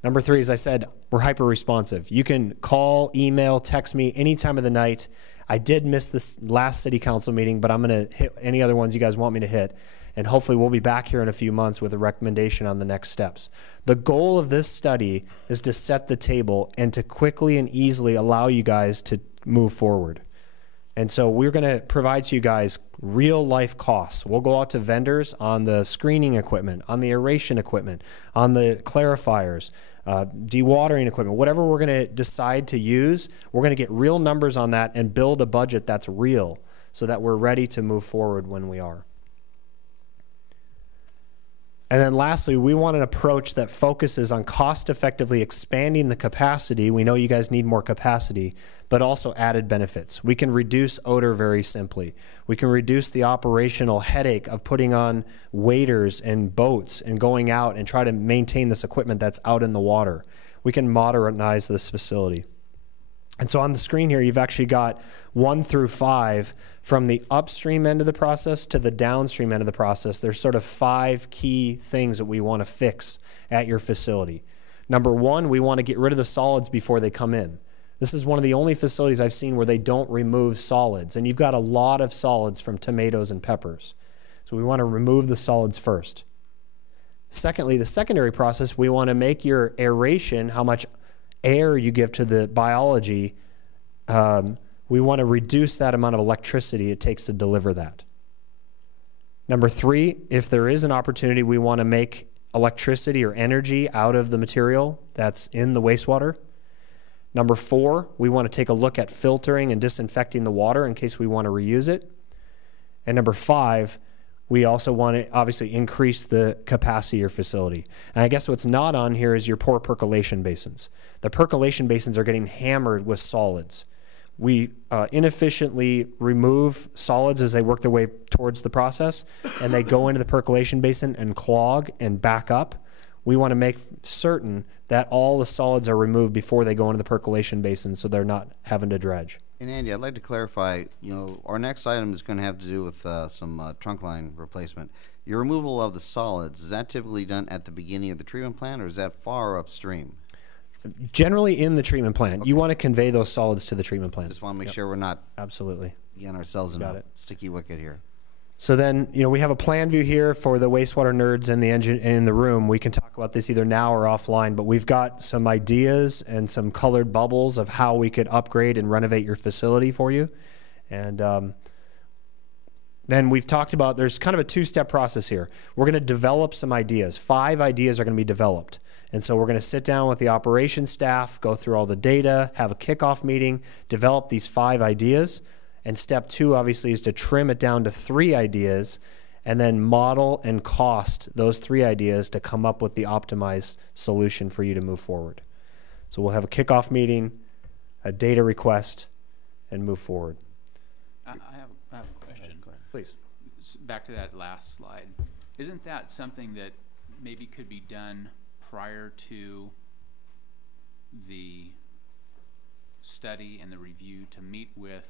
Number three, as I said, we're hyper responsive. You can call, email, text me any time of the night. I did miss this last city council meeting, but I'm going to hit any other ones you guys want me to hit. And hopefully we'll be back here in a few months with a recommendation on the next steps. The goal of this study is to set the table and to quickly and easily allow you guys to move forward. And so we're going to provide to you guys real life costs. We'll go out to vendors on the screening equipment, on the aeration equipment, on the clarifiers, dewatering equipment, whatever we're going to decide to use, we're going to get real numbers on that and build a budget that's real so that we're ready to move forward when we are. And then lastly, we want an approach that focuses on cost effectively expanding the capacity. We know you guys need more capacity, but also added benefits. We can reduce odor very simply. We can reduce the operational headache of putting on waders and boats and going out and try to maintain this equipment that's out in the water. We can modernize this facility. And so on the screen here, you've actually got 1 through 5 from the upstream end of the process to the downstream end of the process. There's sort of 5 key things that we want to fix at your facility. Number 1, we want to get rid of the solids before they come in. This is one of the only facilities I've seen where they don't remove solids. And you've got a lot of solids from tomatoes and peppers. So we want to remove the solids first. Secondly, the secondary process, we want to make your aeration, how much air you give to the biology, we want to reduce that amount of electricity it takes to deliver that. Number 3, if there is an opportunity, we want to make electricity or energy out of the material that's in the wastewater. Number 4, we want to take a look at filtering and disinfecting the water in case we want to reuse it. And number 5, We also want to obviously increase the capacity of your facility. And I guess what's not on here is your poor percolation basins. The percolation basins are getting hammered with solids. We inefficiently remove solids as they work their way towards the process, and they go into the percolation basin and clog and back up. We want to make certain that all the solids are removed before they go into the percolation basin so they're not having to dredge. And Andy, I'd like to clarify, our next item is going to have to do with some trunk line replacement. Your removal of the solids, is that typically done at the beginning of the treatment plant, or is that far upstream? Generally in the treatment plant. Okay. You want to convey those solids to the treatment plant. Just want to make sure we're not Absolutely. getting ourselves in Got a it. sticky wicket here. So then, we have a plan view here for the wastewater nerds and the engine in the room. We can talk about this either now or offline, but we've got some ideas and some colored bubbles of how we could upgrade and renovate your facility for you. And then we've talked about, there's kind of a two-step process here. We're going to develop some ideas. 5 ideas are going to be developed. And so we're going to sit down with the operations staff, go through all the data, have a kickoff meeting, develop these 5 ideas. And step 2, obviously, is to trim it down to 3 ideas and then model and cost those 3 ideas to come up with the optimized solution for you to move forward. So we'll have a kickoff meeting, a data request, and move forward. I have a question. Please. Back to that last slide. Isn't that something that maybe could be done prior to the study and the review, to meet with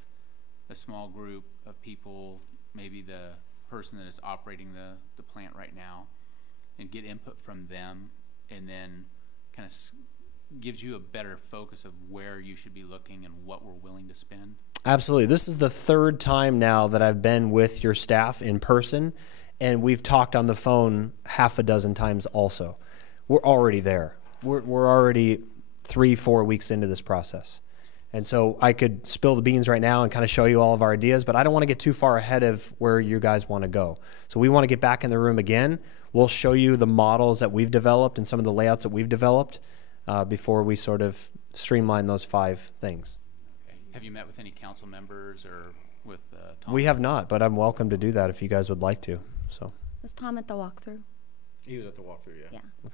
a small group of people, maybe the person that is operating the plant right now, and get input from them, and then kind of gives you a better focus of where you should be looking and what we're willing to spend? Absolutely. This is the 3rd time now that I've been with your staff in person, and we've talked on the phone half a dozen times also. We're already there. We're already 3-4 weeks into this process. And so I could spill the beans right now and kind of show you all of our ideas, but I don't want to get too far ahead of where you guys want to go. So we want to get back in the room again. We'll show you the models that we've developed and some of the layouts that we've developed before we sort of streamline those 5 things. Okay. Have you met with any council members or with Tom? We have not, but I'm welcome to do that if you guys would like to. So. Was Tom at the walkthrough? He was at the walkthrough, yeah. Yeah.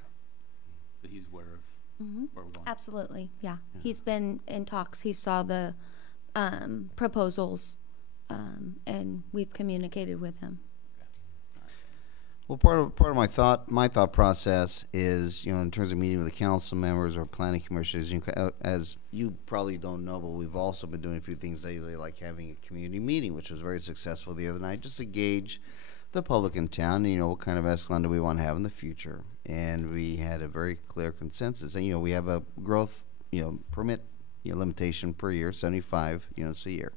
But he's aware of where we're going? Absolutely, yeah. He's been in talks. He saw the proposals, and we've communicated with him. Well, part of my thought process is, in terms of meeting with the council members or planning commissioners, as you probably don't know, but we've also been doing a few things lately, like having a community meeting, which was very successful the other night, just to gauge the public in town, what kind of Escalon do we want to have in the future. And we had a very clear consensus. And, we have a growth, permit limitation per year, 75 units a year.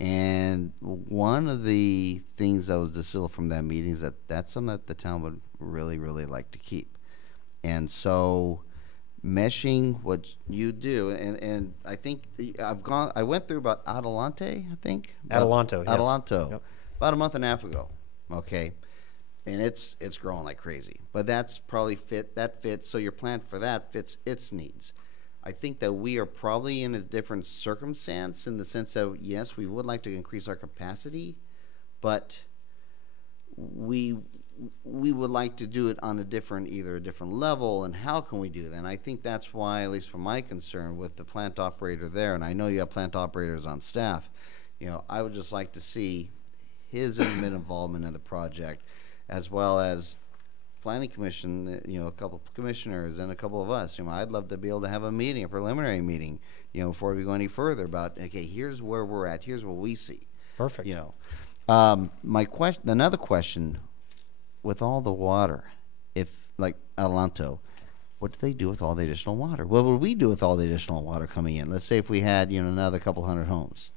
And one of the things that was distilled from that meeting is that that's something that the town would really, really like to keep. And so meshing what you do, and I think I went through about Adelante, I think? Adelanto, yes. Adelanto, Yep. about a month and a half ago, okay? And it's growing like crazy. But that's probably fits, so your plant for that fits its needs. I think that we are probably in a different circumstance in the sense that, yes, we would like to increase our capacity, but we would like to do it on either a different level, and how can we do that? And I think that's why, at least from my concern, with the plant operator there, and I know you have plant operators on staff, I would just like to see his intimate involvement in the project, as well as planning commission, a couple of commissioners and a couple of us. I'd love to be able to have a preliminary meeting, before we go any further about, okay, here's where we're at, here's what we see. Perfect. Another question, with all the water, if like Adelanto, what do they do with all the additional water? What would we do with all the additional water coming in? Let's say if we had, another couple hundred homes.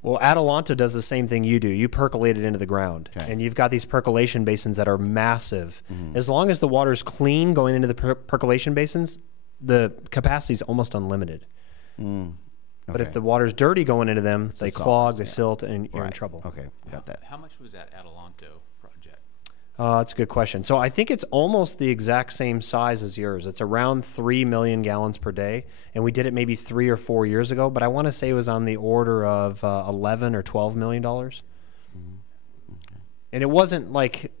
Well, Adelanto does the same thing you do. You percolate it into the ground. Okay. And you've got these percolation basins that are massive. As long as the water's clean going into the percolation basins, the capacity is almost unlimited. But if the water's dirty going into them, they clog, they silt, and you're in trouble. Okay, got that. How much was that Adelanto project? That's a good question. So I think it's almost the exact same size as yours. It's around 3 million gallons per day, and we did it maybe 3 or 4 years ago, but I want to say it was on the order of $11 or $12 million. And it wasn't like,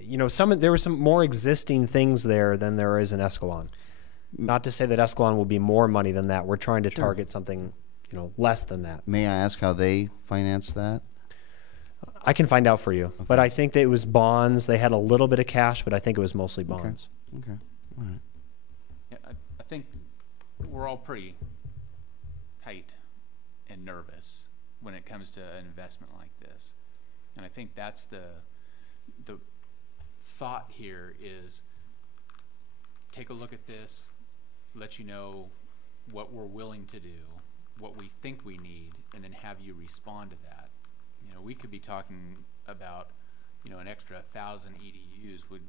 you know, there were some more existing things there than there is in Escalon. Not to say that Escalon will be more money than that. We're trying to target something, you know, less than that. May I ask how they finance that? I can find out for you, but I think that it was bonds. They had a little bit of cash, but I think it was mostly bonds. Okay, all right. Yeah, I think we're all pretty tight and nervous when it comes to an investment like this. And I think that's the thought here is take a look at this, let you know what we're willing to do, what we think we need, and then have you respond to that. You know, we could be talking about, you know, an extra 1,000 EDUs would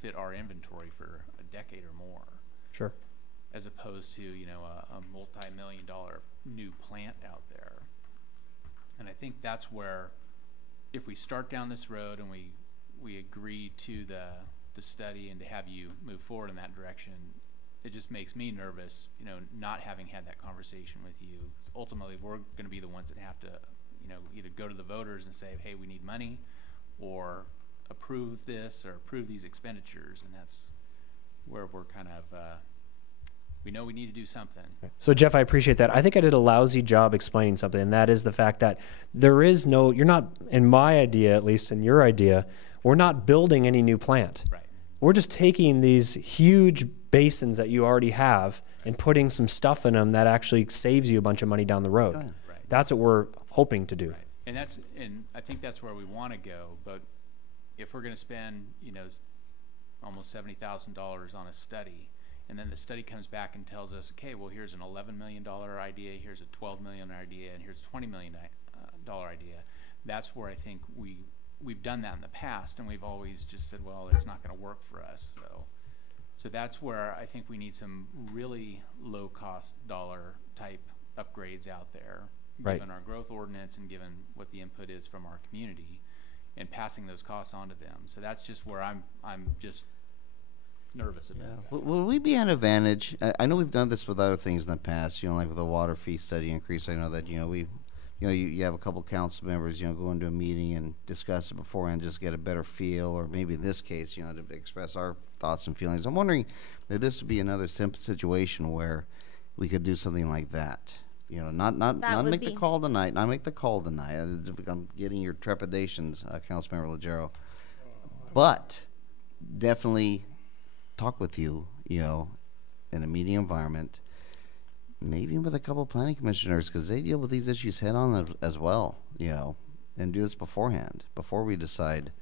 fit our inventory for a decade or more. Sure. As opposed to, you know, a multi-million-dollar new plant out there. And I think that's where, if we start down this road and we agree to the study and to have you move forward in that direction, it just makes me nervous, you know, not having had that conversation with you. Ultimately, we're going to be the ones that have to, you know, either go to the voters and say, hey, we need money, or approve this or approve these expenditures, and that's where we're kind of, we know we need to do something. So Jeff, I appreciate that. I think I did a lousy job explaining something, and that is the fact that there is no, you're not, in my idea, at least in your idea, we're not building any new plant. Right. We're just taking these huge basins that you already have and putting some stuff in them that actually saves you a bunch of money down the road. Right. That's what we're hoping to do. Right. And I think that's where we want to go, but if we're going to spend, you know, almost $70,000 on a study, and then the study comes back and tells us, okay, well, here's an $11 million idea, here's a $12 million idea, and here's a $20 million idea. That's where I think we've done that in the past, and we've always just said, well, it's not going to work for us. So that's where I think we need some really low-cost dollar type upgrades out there, given our growth ordinance and given what the input is from our community, and passing those costs on to them. So that's just where I'm just nervous about that. Will we be an advantage? I know we've done this with other things in the past, you know, like with the water fee study increase. I know that, you know, you have a couple council members, you know, go into a meeting and discuss it beforehand, just get a better feel, or maybe in this case, you know, to express our thoughts and feelings. I'm wondering if this would be another simple situation where we could do something like that. You know, not make the call tonight, not make the call tonight. I'm getting your trepidations, Councilmember Legero. But definitely talk with you, you know, in a meeting environment, maybe with a couple of planning commissioners, because they deal with these issues head on as well, you know, and do this beforehand, before we decide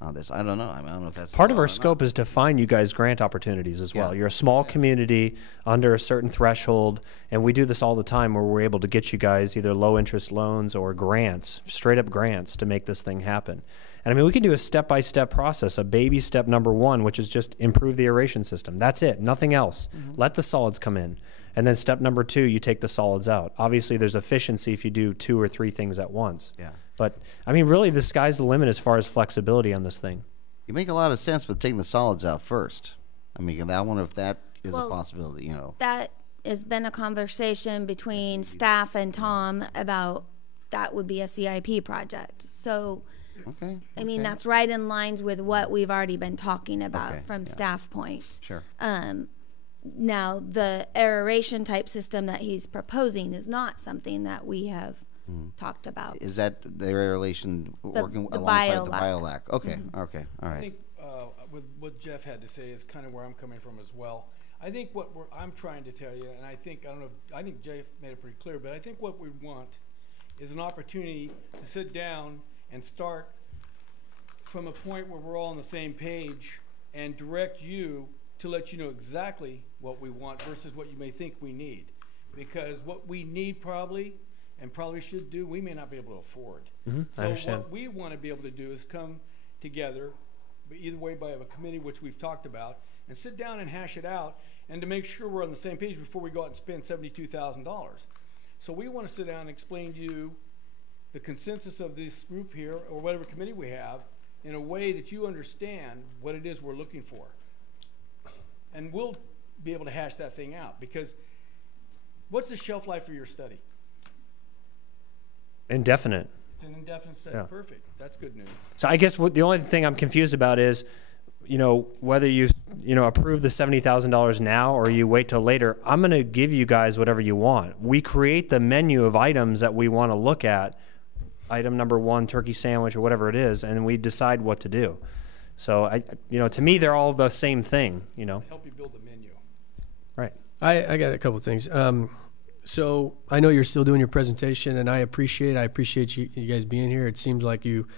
on this. I don't know. I don't know if that's part of our scope is to find you guys grant opportunities as well. You're a small community under a certain threshold, and we do this all the time where we're able to get you guys either low interest loans or grants, straight up grants, to make this thing happen. And I mean, we can do a step-by-step process, a baby step number one, which is just improve the aeration system. That's it, nothing else. Let the solids come in. And then step number two, you take the solids out. Obviously, there's efficiency if you do 2 or 3 things at once. Yeah. But, I mean, really, the sky's the limit as far as flexibility on this thing. You make a lot of sense with taking the solids out first. I mean, I wonder if that is Well, a possibility, you know. That has been a conversation between staff and Tom about that would be a CIP project. So, Okay. I mean, that's right in lines with what we've already been talking about from yeah. staff points. Sure. Now, the aeration type system that he's proposing is not something that we have talked about. Is that the aeration working the alongside the biolac. biolac? Okay, okay, all I right. think with what Jeff had to say is kind of where I'm coming from as well. I think what I'm trying to tell you, and I think I think Jeff made it pretty clear, but I think what we want is an opportunity to sit down and start from a point where we're all on the same page and direct you to let you know exactly what we want versus what you may think we need. Because what we need probably should do, we may not be able to afford. I understand. What we want to be able to do is come together, but either way by a committee, which we've talked about, and sit down and hash it out, and to make sure we're on the same page before we go out and spend $72,000. So we want to sit down and explain to you the consensus of this group here, or whatever committee we have, in a way that you understand what it is we're looking for. And we'll be able to hash that thing out, because what's the shelf life for your study? Indefinite. It's an definite study, Yeah. perfect, that's good news. So I guess the only thing I'm confused about is, whether you approve the $70,000 now or you wait till later. I'm going to give you guys whatever you want. We create the menu of items that we want to look at, item number 1, turkey sandwich or whatever it is, and we decide what to do. So to me, they're all the same thing. Help you build the menu. Right. I got a couple of things. So I know you're still doing your presentation, and I appreciate you guys being here. It seems like you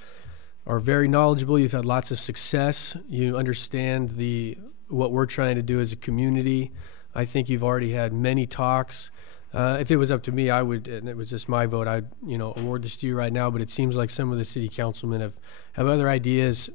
are very knowledgeable. You've had lots of success. You understand what we're trying to do as a community. I think you've already had many talks. If it was up to me, I would, and it was just my vote, I'd award this to you right now. But it seems like some of the city councilmen have other ideas.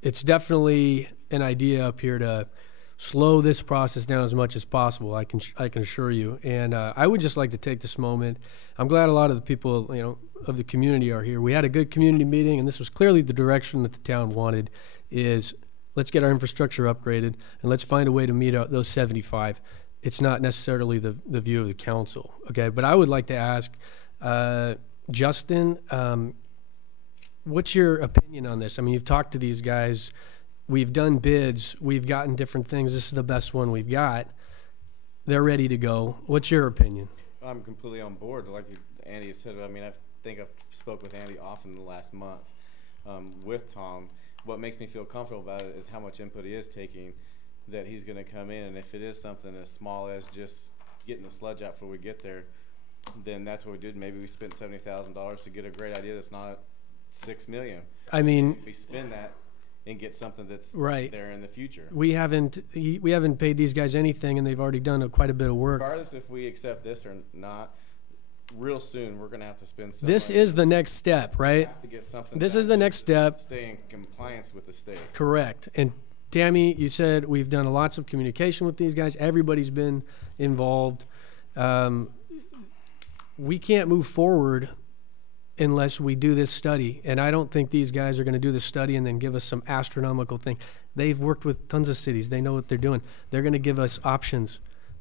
It's definitely an idea up here to slow this process down as much as possible. I can assure you. And I would just like to take this moment. I'm glad a lot of the people of the community are here. We had a good community meeting, and this was clearly the direction that the town wanted. Is let's get our infrastructure upgraded and let's find a way to meet those 75. It's not necessarily the view of the council. Okay, but I would like to ask Justin, what's your opinion on this? I mean, you've talked to these guys. We've done bids. We've gotten different things. This is the best one we've got. They're ready to go. What's your opinion? I'm completely on board. Like Andy said, I mean, I think I've spoke with Andy often in the last month with Tom. What makes me feel comfortable about it is how much input he is taking, that he's going to come in, and if it is something as small as just getting the sludge out before we get there, then that's what we did. Maybe we spent $70,000 to get a great idea that's not $6 million. I mean, we spend that and get something that's right there in the future. We haven't paid these guys anything, and they've already done quite a bit of work. Regardless if we accept this or not, real soon we're going to have to spend some This money. is the next step, right? To get something This done is the next just step. Stay in compliance with the state. Correct. And Tammy, you said we've done lots of communication with these guys. Everybody's been involved. We can't move forward unless we do this study. And I don't think these guys are going to do this study and then give us some astronomical thing. They've worked with tons of cities. They know what they're doing. They're going to give us options.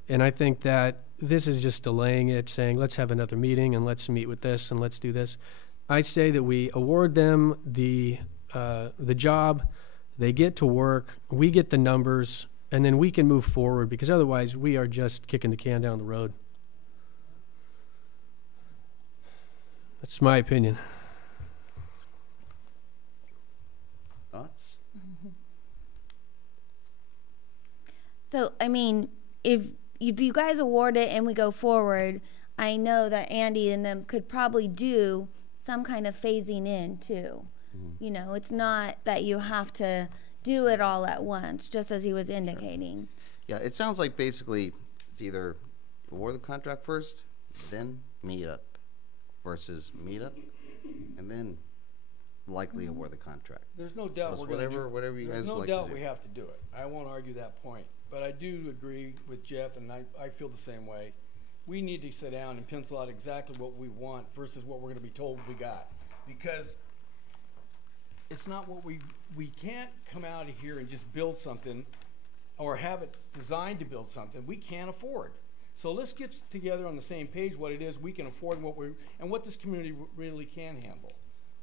And I think that this is just delaying it, saying, let's have another meeting and let's meet with this and let's do this. I say that we award them the job. They get to work. We get the numbers, and then we can move forward, because otherwise we are just kicking the can down the road. That's my opinion. Thoughts? So, I mean, if you guys award it and we go forward, I know that Andy and them could probably do some kind of phasing in too. It's not that you have to do it all at once, just as he was indicating. Yeah, it sounds like basically it's either award the contract first, then meet up, versus meet up, and then likely award the contract. There's no doubt So we're it's going to do. whatever you guys There's no like to doubt do. we have to do it. I won't argue that point, but I do agree with Jeff, and I feel the same way. We need to sit down and pencil out exactly what we want versus what we're going to be told we got, because it's not what we can't come out of here and just build something or have it designed to build something we can't afford. So let's get together on the same page what it is we can afford and what this community really can handle.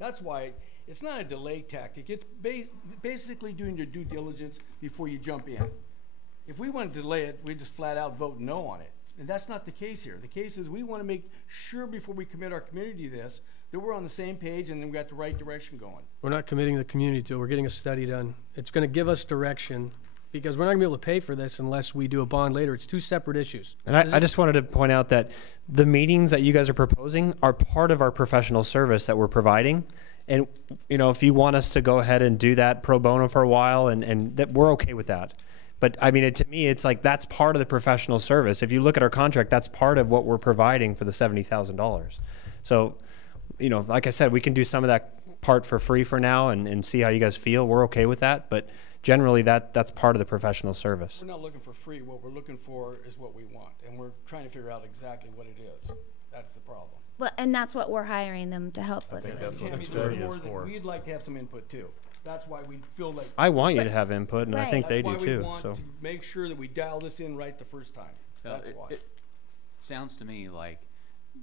That's why it's not a delay tactic. It's basically doing your due diligence before you jump in. If we want to delay it, we just flat out vote no on it. And that's not the case here. The case is we want to make sure before we commit our community to this that we're on the same page and then we got the right direction going. We're not committing the community to it. We're getting a study done. It's going to give us direction, because we're not going to be able to pay for this unless we do a bond later. It's two separate issues. And I just wanted to point out that the meetings that you guys are proposing are part of our professional service that we're providing. And, if you want us to go ahead and do that pro bono for a while, and that we're okay with that. But I mean, to me, it's like that's part of the professional service. If you look at our contract, that's part of what we're providing for the $70,000. So, like I said, we can do some of that part for free for now and see how you guys feel. We're okay with that. But generally, that's part of the professional service. We're not looking for free. What we're looking for is what we want. And we're trying to figure out exactly what it is. That's the problem. Well, and that's what we're hiring them to help us with. That's what Tammy, the there's study more is that for. we'd like to have some input too. That's why we feel like. I want you to have input, and I think they do That's why too. we want So to make sure that we dial this in right the first time. That's why. It sounds to me like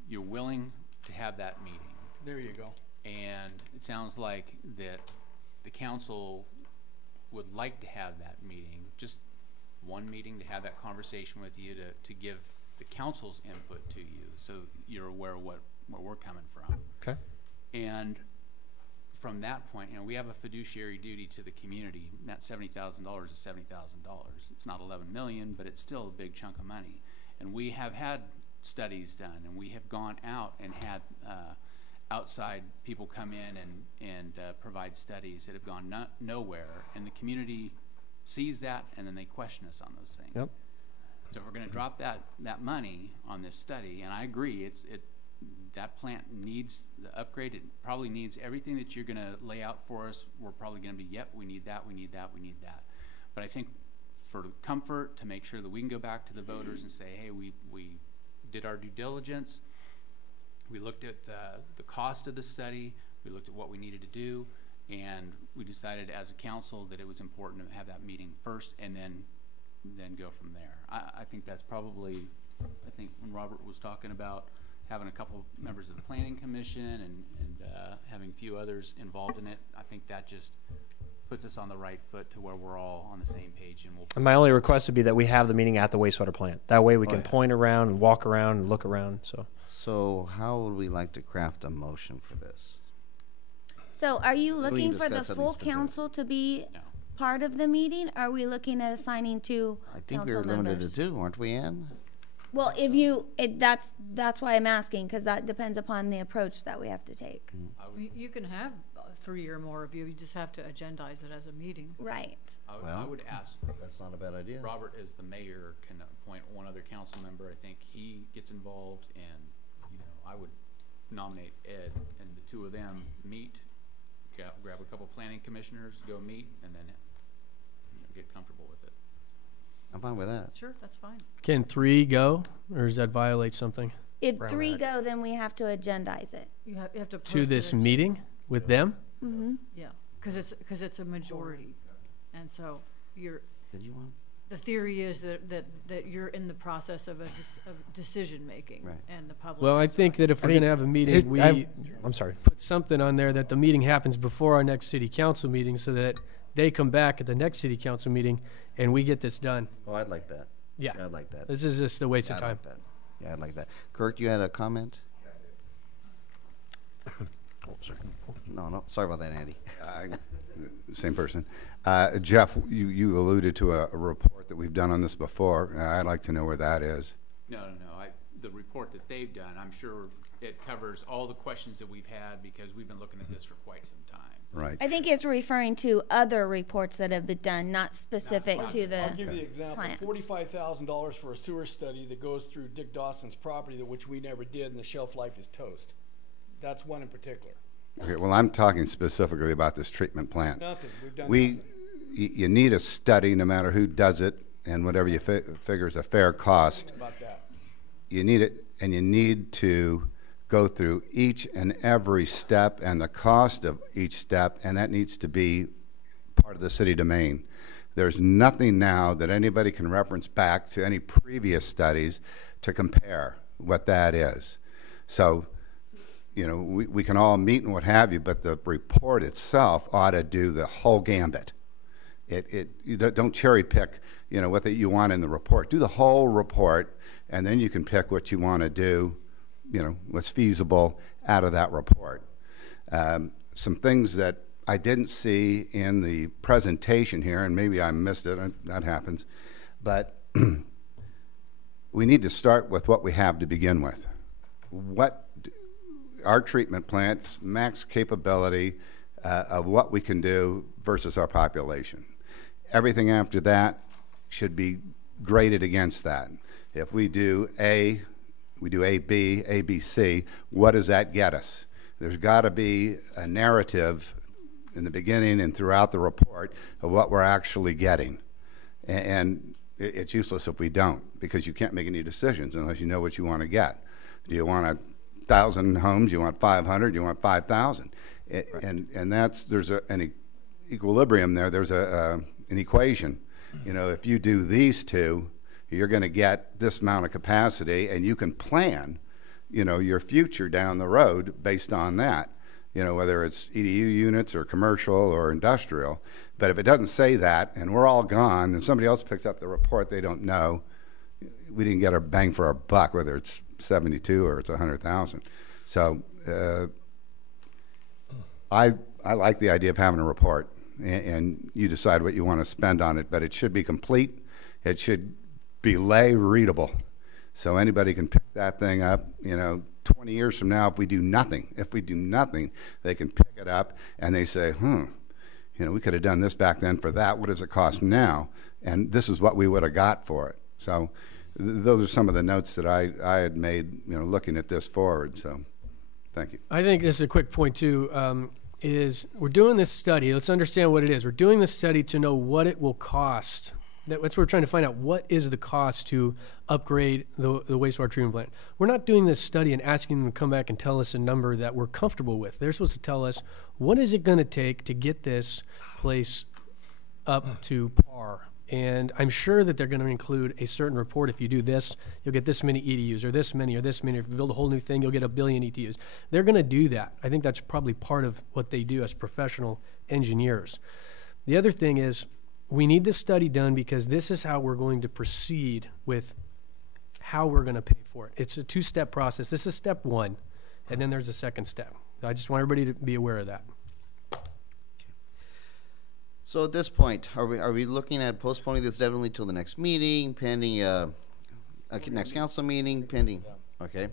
you're willing to have that meeting. There you go. And it sounds like that the council would like to have that meeting, just one meeting, to have that conversation with you, to give the council's input to you, so you're aware of where we're coming from. Okay. And from that point, we have a fiduciary duty to the community, and that $70,000 is $70,000. It's not 11 million, but it's still a big chunk of money. And we have had studies done, and we have gone out and had outside people come in and provide studies that have gone nowhere, and the community sees that, and then they question us on those things. Yep. So if we're going to drop that money on this study, and I agree, that plant needs the upgrade. It probably needs everything that you're going to lay out for us. We're probably going to be, yep, we need that, we need that, we need that. But I think for comfort, to make sure that we can go back to the voters and say, hey, we did our due diligence. We looked at the cost of the study. We looked at what we needed to do, and we decided as a council that it was important to have that meeting first, and then go from there. I think that's probably, I think when Robert was talking about having a couple members of the planning commission and having a few others involved in it, I think that just puts us on the right foot to where we're all on the same page. And my only request would be that we have the meeting at the wastewater plant. That way we can point around and walk around and look around. So how would we like to craft a motion for this? So are you We looking can for the discuss something full specific. council to be No. part of the meeting? Or are we looking at assigning two I think we council were limited members? to 2, aren't we, Ann? Well, that's why I'm asking, because that depends upon the approach that we have to take. You can have 3 or more of you, you just have to agendize it as a meeting. Right. I would ask That's not a bad idea. Robert, as the mayor, can appoint one other council member. I think he gets involved, and I would nominate Ed, and the two of them meet, grab a couple planning commissioners, go meet, and then get comfortable with it. I'm fine with that. Sure, that's fine. Can 3 go, or does that violate something? If 3 go, then we have to agendize it. You have to post To it this as- meeting with them? Mm-hmm. Yeah, because it's a majority, and so Did you want? the theory is that you're in the process of decision making, Right. and the public. Well, I is think that if we're going to have a meeting, I'm sorry. put something on there that the meeting happens before our next city council meeting, so that they come back at the next city council meeting and we get this done. Oh, I'd like that. Yeah. I'd like that. This is just a waste Yeah, of I'd time. like that. Yeah, I'd like that. Kirk, you had a comment? No, sorry about that, Andy. Same person. Jeff, you alluded to a report that we've done on this before. I'd like to know where that is. No. The report that they've done, I'm sure it covers all the questions that we've had, because we've been looking at this for quite some time. Right. I think it's referring to other reports that have been done, not specific to the I'll give you the example, plant. $45,000 for a sewer study that goes through Dick Dawson's property, which we never did, and the shelf life is toast. That's one in particular. Okay, well, I'm talking specifically about this treatment plant. Nothing, we've done We, nothing. you need a study, no matter who does it, and whatever you figure is a fair cost. About that. You need it, and you need to go through each and every step and the cost of each step, and that needs to be part of the city domain. There's nothing now that anybody can reference back to any previous studies to compare what that is. So, we can all meet and what have you, but the report itself ought to do the whole gambit. You don't cherry pick, what you want in the report. Do the whole report, and then you can pick what you want to do, what's feasible out of that report. Some things that I didn't see in the presentation here, and maybe I missed it, that happens, but we need to start with what we have to begin with. Our treatment plant, max capability of what we can do versus our population. Everything after that should be graded against that. If we do A, B, C, what does that get us? There's got to be a narrative in the beginning and throughout the report of what we're actually getting. And it's useless if we don't, because you can't make any decisions unless you know what you want to get. Do you want 1,000 homes? Do you want 500? Do you want 5,000? And there's an equilibrium there. There's an equation. If you do these two, you're going to get this amount of capacity, and you can plan, your future down the road based on that. you know, whether it's EDU units or commercial or industrial. But if it doesn't say that and we're all gone and somebody else picks up the report they don't know, we didn't get our bang for our buck, whether it's 72 or it's 100,000. So I like the idea of having a report, and you decide what you want to spend on it, but it should be complete. It should be lay readable, so anybody can pick that thing up, you know, 20 years from now. If we do nothing, they can pick it up and they say, you know, we could have done this back then for that. What does it cost now? And this is what we would have got for it. So those are some of the notes that I had made, you know, looking at this forward. So thank you. I think this is a quick point too, is we're doing this study. Let's understand what it is. We're doing this study to know what it will cost. That's what we're trying to find out. What is the cost to upgrade the wastewater treatment plant? We're not doing this study and asking them to come back and tell us a number that we're comfortable with. They're supposed to tell us, what is it going to take to get this place up to par? And I'm sure that they're going to include a certain report. If you do this, you'll get this many EDUs, or this many, or this many. If you build a whole new thing, you'll get 1 billion EDUs. They're going to do that. I think that's probably part of what they do as professional engineers. The other thing is, we need this study done because this is how we're going to proceed with how we're going to pay for it. It's a 2-step process. This is step 1, and then there's a second step. I just want everybody to be aware of that. So at this point, are we looking at postponing this definitely till the next meeting, pending next council meeting, pending? Okay.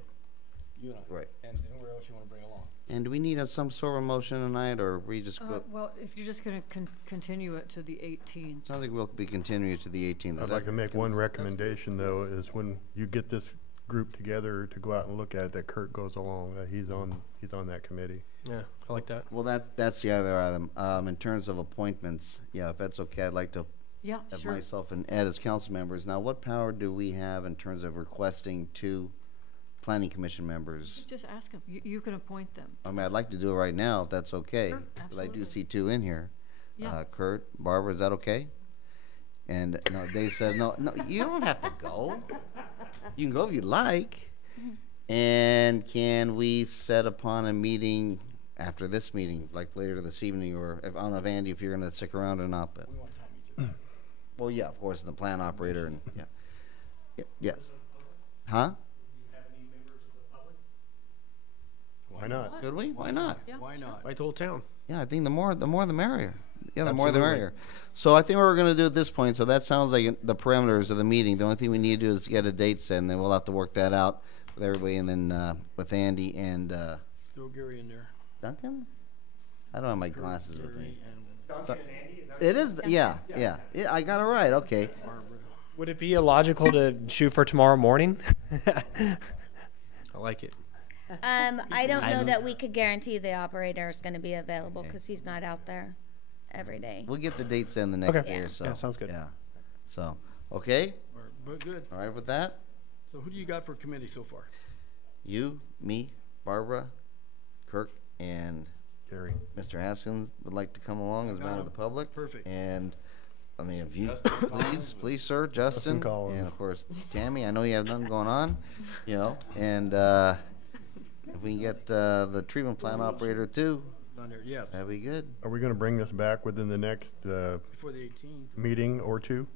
You and I. Right. And whoever else you want to bring along. And do we need some sort of motion tonight, or we just go? Well, if you're just going to continue it to the 18th. Sounds like we'll be continuing to the 18th. I'd like to make one recommendation, though, is when you get this group together to go out and look at it, that Kurt goes along. He's on that committee. Yeah, I like that. Well, that's the other item. In terms of appointments, yeah, if that's okay, I'd like to have sure. myself and Ed as council members. Now, what power do we have in terms of requesting 2 planning commission members? Just ask them. You can appoint them. I mean, I'd like to do it right now, if that's okay. Sure, But I do absolutely. see 2 in here. Yeah. Kurt, Barbara, is that okay? And no, Dave said, no, you don't have to go. You can go if you like. And can we set upon a meeting after this meeting, like later this evening, or if, I don't know, if Andy, if you're going to stick around or not, but. Well, yeah, of course, the plant operator and, yeah. Yes. Huh? Why not? Could we? Why not? Yeah, Why not? Right, the whole town. Yeah, I think the more the merrier. Yeah, the more the Absolutely. merrier. So I think what we're going to do at this point, so that sounds like the parameters of the meeting. The only thing we need to do is get a date set, and then we'll have to work that out with everybody, and then with Andy and Throw Gary in there. Duncan? I don't have my glasses with me. Gary So, it is, yeah. I got it right, okay. and Barbara. Would it be illogical to shoot for tomorrow morning? I like it. I don't know that we could guarantee the operator is going to be available because he's not out there every day. We'll get the dates in the next Okay. day or so. Yeah, sounds good. Yeah. So, okay? But good. All right with that? So who do you got for committee so far? You, me, Barbara, Kirk, and Gary. Mr. Haskins would like to come along as a member of the public. Perfect. And, I mean, if you, Justin please, sir, Justin, Collins. and of course, Tammy, I know you have nothing going on, you know, and, if we can get, the treatment plant operator too, It's on there, yes, that'd be good. Are we going to bring this back within the next before the 18th. meeting or 2?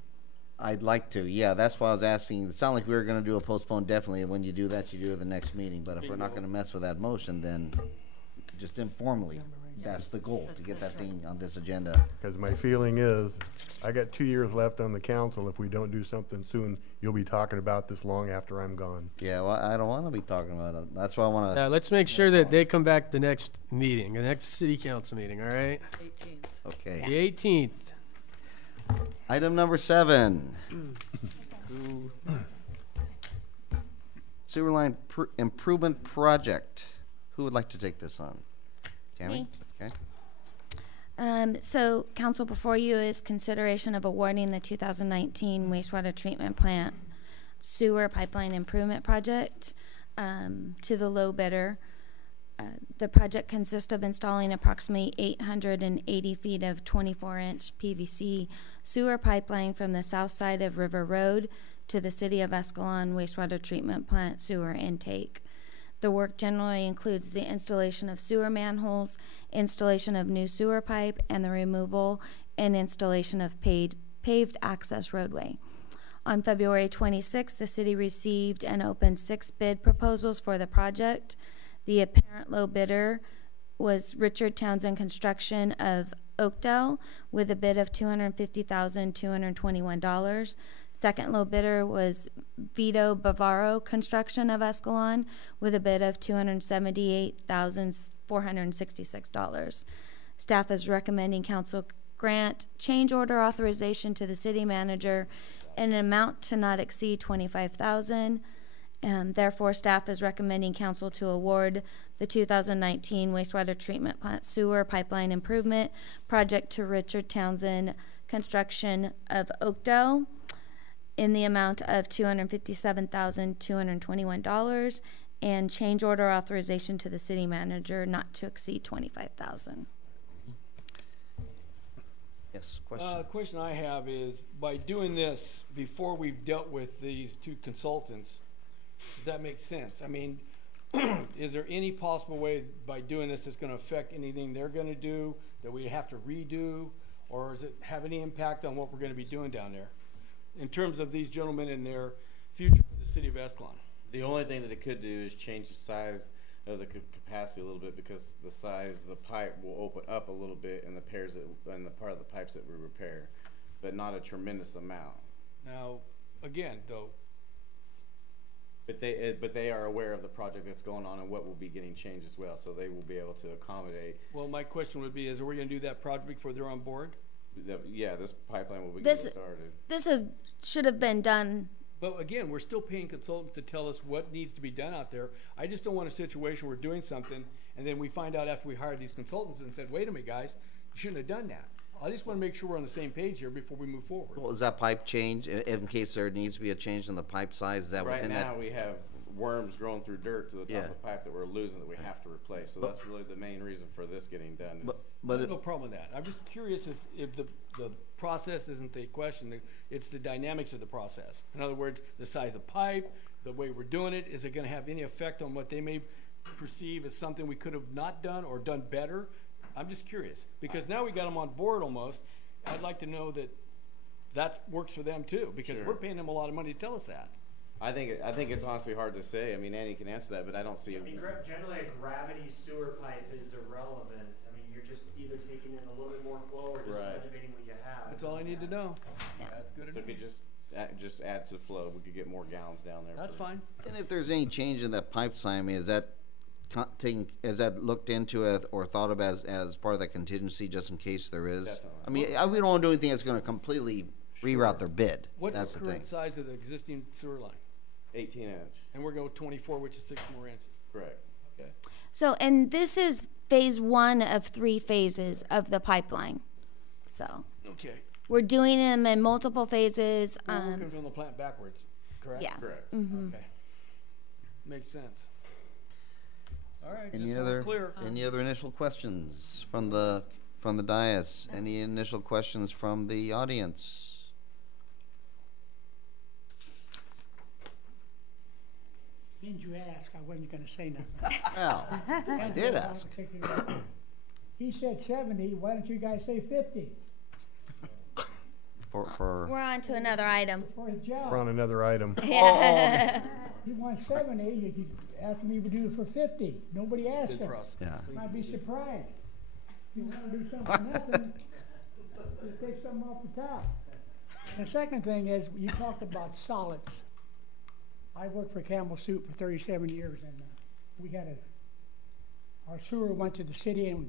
I'd like to, yeah, that's why I was asking, it sounded like we were gonna do a postpone definitely, and when you do that, you do it the next meeting, but if we're not gonna mess with that motion, then just informally, that's the goal, to get that thing on this agenda. Because my feeling is, I got 2 years left on the council. If we don't do something soon, you'll be talking about this long after I'm gone. Yeah, well, I don't wanna be talking about it, that's why I wanna, Let's make sure that they come back the next meeting, the next city council meeting, all right? 18th. okay. The 18th. Item number 7. Sewer line improvement project. Who would like to take this on? Tammy? Me. Okay. So, council, before you is consideration of awarding the 2019 wastewater treatment plant sewer pipeline improvement project to the low bidder. The project consists of installing approximately 880 feet of 24-inch PVC sewer pipeline from the south side of River Road to the City of Escalon wastewater treatment plant sewer intake. The work generally includes the installation of sewer manholes, installation of new sewer pipe, and the removal and installation of paved access roadway. On February 26th, the city received and opened 6 bid proposals for the project. The apparent low bidder was Richard Townsend Construction of Oakdale with a bid of $250,221. Second low bidder was Vito Bavaro Construction of Escalon with a bid of $278,466. Staff is recommending council grant change order authorization to the city manager in an amount to not exceed $25,000. Therefore, staff is recommending council to award the 2019 wastewater treatment plant sewer pipeline improvement project to Richard Townsend Construction of Oakdale in the amount of $257,221 and change order authorization to the city manager not to exceed $25,000. Yes, question. Question I have is, by doing this before we've dealt with these 2 consultants, does that make sense? I mean, is there any possible way by doing this it's going to affect anything they're going to do that we have to redo, or does it have any impact on what we're going to be doing down there in terms of these gentlemen and their future for the city of Escalon? The only thing that it could do is change the size of the capacity a little bit, because the size of the pipe will open up a little bit in the pairs and the part of the pipes that we repair, but not a tremendous amount. Now, again, though, but they are aware of the project that's going on and what will be getting changed as well, so they will be able to accommodate. well, my question would be: are we going to do that project before they're on board? Yeah, this pipeline will be getting started. This should have been done. But again, we're still paying consultants to tell us what needs to be done out there. I just don't want a situation where we're doing something and then we find out after we hired these consultants and said, wait a minute, guys, you shouldn't have done that. I just want to make sure we're on the same page here before we move forward. Well, is that pipe change, in case there needs to be a change in the pipe size, is that Right within now, that? we have worms growing through dirt to the top Yeah. of the pipe that we're losing that we have to replace. So that's really the main reason for this getting done. But, Is but it, No problem with that. I'm just curious if the process isn't the question, it's the dynamics of the process. In other words, the size of pipe, the way we're doing it, is it gonna have any effect on what they may perceive as something we could have not done or done better? I'm just curious, because now we got them on board almost. I'd like to know that that works for them too, because Sure. we're paying them a lot of money to tell us that. I think it's honestly hard to say. I mean, Annie can answer that, but I don't see it. Generally, a gravity sewer pipe is irrelevant. I mean, you're just either taking in a little bit more flow or just Right. renovating what you have. That's all I need to know. That's good So enough. if it just add to the flow, we could get more gallons down there. That's fine. and if there's any change in that pipe size, I mean, is that is that looked into or thought of as part of the contingency just in case there is? Definitely. I mean, we don't want to do anything that's going to completely reroute their bid. What's That's the the thing. current size of the existing sewer line? 18-inch. And we're going 24, which is 6 more inches. Correct. Okay. So, and this is phase 1 of 3 phases of the pipeline. So, Okay. we're doing them in multiple phases. We're working from the plant backwards, correct? Yes. Correct. Okay. Makes sense. All right, just Any so other it's clear. any other initial questions from the dais? Any initial questions from the audience? Since you asked, I wasn't gonna say nothing. Well, I did ask. He said 70, why don't you guys say 50 For We're on to another item. for his job? We're on another item. He wants 70, you asked me to do it for 50. Nobody asked Good him. for us. yeah. I'd be surprised. If you wanna do something for nothing, just take something off the top. The second thing is, you talked about solids. I worked for Campbell Soup for 37 years, and we had our sewer went to the city, and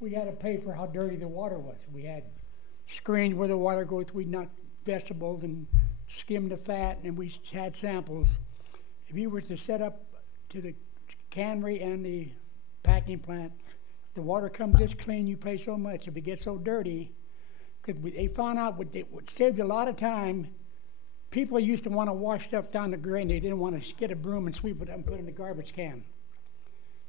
we had to pay for how dirty the water was. We had screens where the water goes, we knocked vegetables and skimmed the fat, and we had samples. If you were to set up to the cannery and the packing plant, the water comes this clean, you pay so much. If it gets so dirty, because they found out what saved a lot of time. People used to want to wash stuff down the drain. They didn't want to get a broom and sweep it up and put it in the garbage can.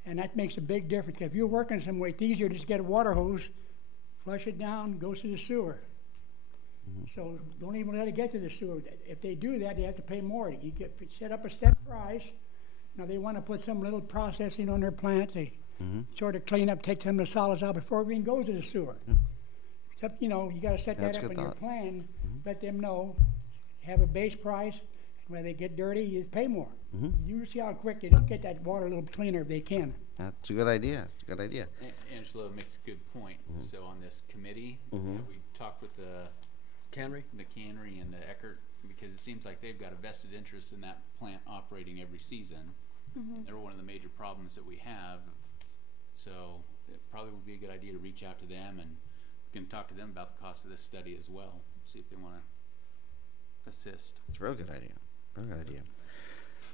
And that makes a big difference. If you're working somewhere, it's easier to just get a water hose, flush it down, goes to the sewer. So don't even let it get to the sewer. If they do that, they have to pay more. You set up a step price, Now, they want to put some little processing on their plant. They Mm-hmm. sort of clean up, take some of the solids out before it even goes to the sewer. Except, you know, you got to set That's that a up good in your thought. plan. Let them know, have a base price. When they get dirty, you pay more. Mhm. You see how quick they don't get that water a little cleaner if they can. That's a good idea. It's a good idea. Angelo makes a good point. So on this committee, Mhm. we talked with the Cannery? cannery and the Eckert, because it seems like they've got a vested interest in that plant operating every season. And they're one of the major problems that we have. So it probably would be a good idea to reach out to them, and we can talk to them about the cost of this study as well, see if they want to assist. It's a real good idea. Real good idea.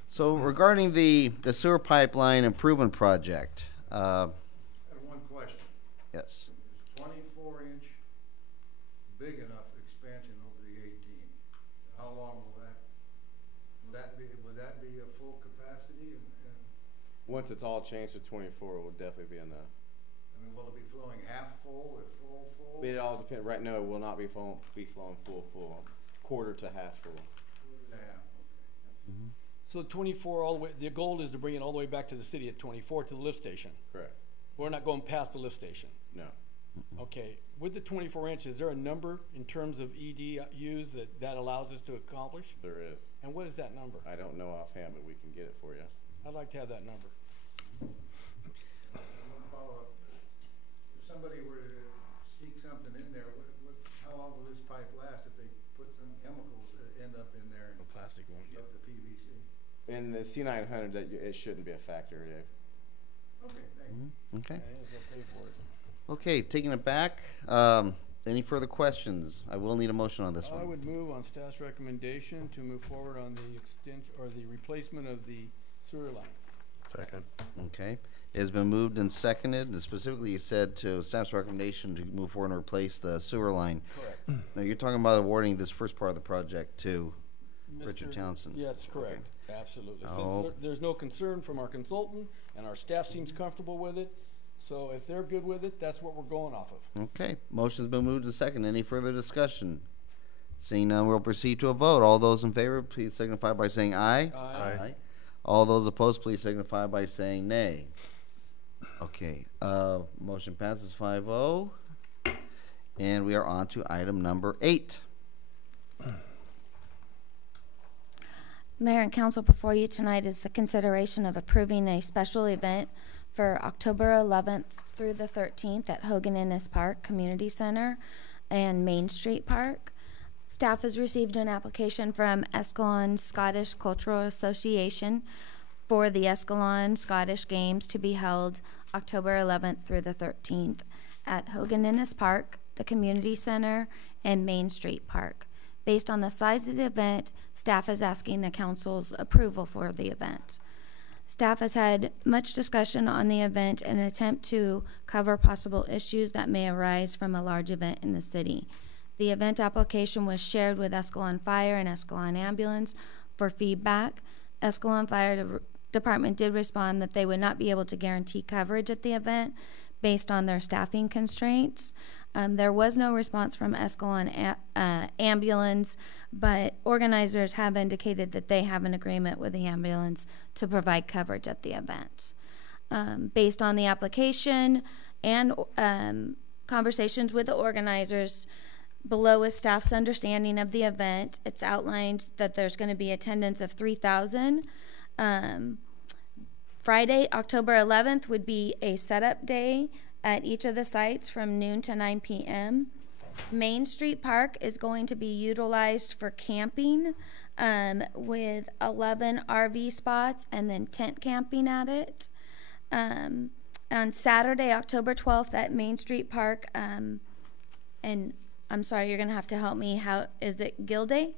So regarding the sewer pipeline improvement project, I have one question. yes. Is 24-inch big enough expansion over the 18? How long will that be a full capacity? And Once it's all changed to 24, it will definitely be enough. I mean, will it be flowing half full or full? It all depends. Right now, it will not be flowing full, quarter to half full. Yeah, okay. So 24 all the way, the goal is to bring it all the way back to the city at 24 to the lift station. Correct. We're not going past the lift station. No. Okay, with the 24 inch, is there a number in terms of EDUs that allows us to accomplish? There is. And what is that number? I don't know offhand, but we can get it for you. I'd like to have that number. One follow-up. If somebody were to sneak something in there, how long will this pipe last if they put some chemicals that end up in there and Plastic won't up the PVC? In the C900, it shouldn't be a factor, Dave. Okay, thank you. Okay. They'll pay for it. Okay, taking it back. Any further questions? I will need a motion on this I one. would move on staff's recommendation to move forward on the extension, or the replacement of the sewer line. Second. Okay. It has been moved and seconded, and specifically you said to staff's recommendation to move forward and replace the sewer line. Correct. Now, you're talking about awarding this first part of the project to Richard Mr. Townsend. Yes, correct, absolutely. Oh. Since there's no concern from our consultant, and our staff seems comfortable with it, so if they're good with it, that's what we're going off of. Okay, motion's been moved and seconded. Any further discussion? Seeing none, we'll proceed to a vote. All those in favor, please signify by saying aye. Aye. All those opposed, please signify by saying nay. Okay, motion passes 5-0. And we are on to item number 8. Mayor and council, before you tonight is the consideration of approving a special event for October 11th through the 13th at Hogan Innes Park Community Center and Main Street Park. Staff has received an application from Escalon Scottish Cultural Association for the Escalon Scottish Games to be held October 11th through the 13th at Hogan Innes Park, the Community Center, and Main Street Park. Based on the size of the event, staff is asking the council's approval for the event. Staff has had much discussion on the event in an attempt to cover possible issues that may arise from a large event in the city. The event application was shared with Escalon Fire and Escalon Ambulance for feedback. Escalon Fire Department did respond that they would not be able to guarantee coverage at the event based on their staffing constraints. There was no response from Escalon Ambulance, but organizers have indicated that they have an agreement with the ambulance to provide coverage at the event. Based on the application and conversations with the organizers, below is staff's understanding of the event. It's outlined that there's going to be attendance of 3,000. Friday, October 11th would be a setup day at each of the sites from noon to 9 p.m. Main Street Park is going to be utilized for camping with 11 RV spots and then tent camping at it. On Saturday, October 12th at Main Street Park, and I'm sorry, you're going to have to help me. How is it Gilday?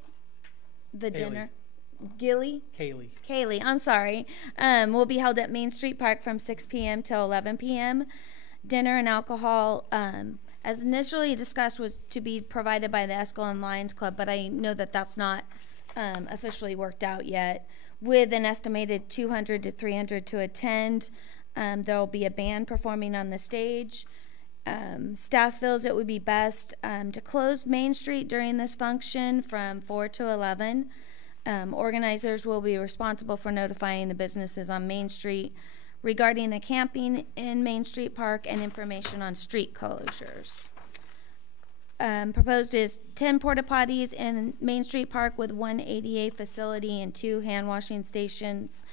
The Kaylee. dinner? Gilly? Kaylee. I'm sorry. Will be held at Main Street Park from 6 p.m. till 11 p.m. Dinner and alcohol, as initially discussed, was to be provided by the Escalon Lions Club, but I know that that's not officially worked out yet. With an estimated 200 to 300 to attend, there will be a band performing on the stage. Staff feels it would be best to close Main Street during this function from 4 to 11. Organizers will be responsible for notifying the businesses on Main Street regarding the camping in Main Street Park and information on street closures. Proposed is 10 porta potties in Main Street Park with 1 ADA facility and 2 hand washing stations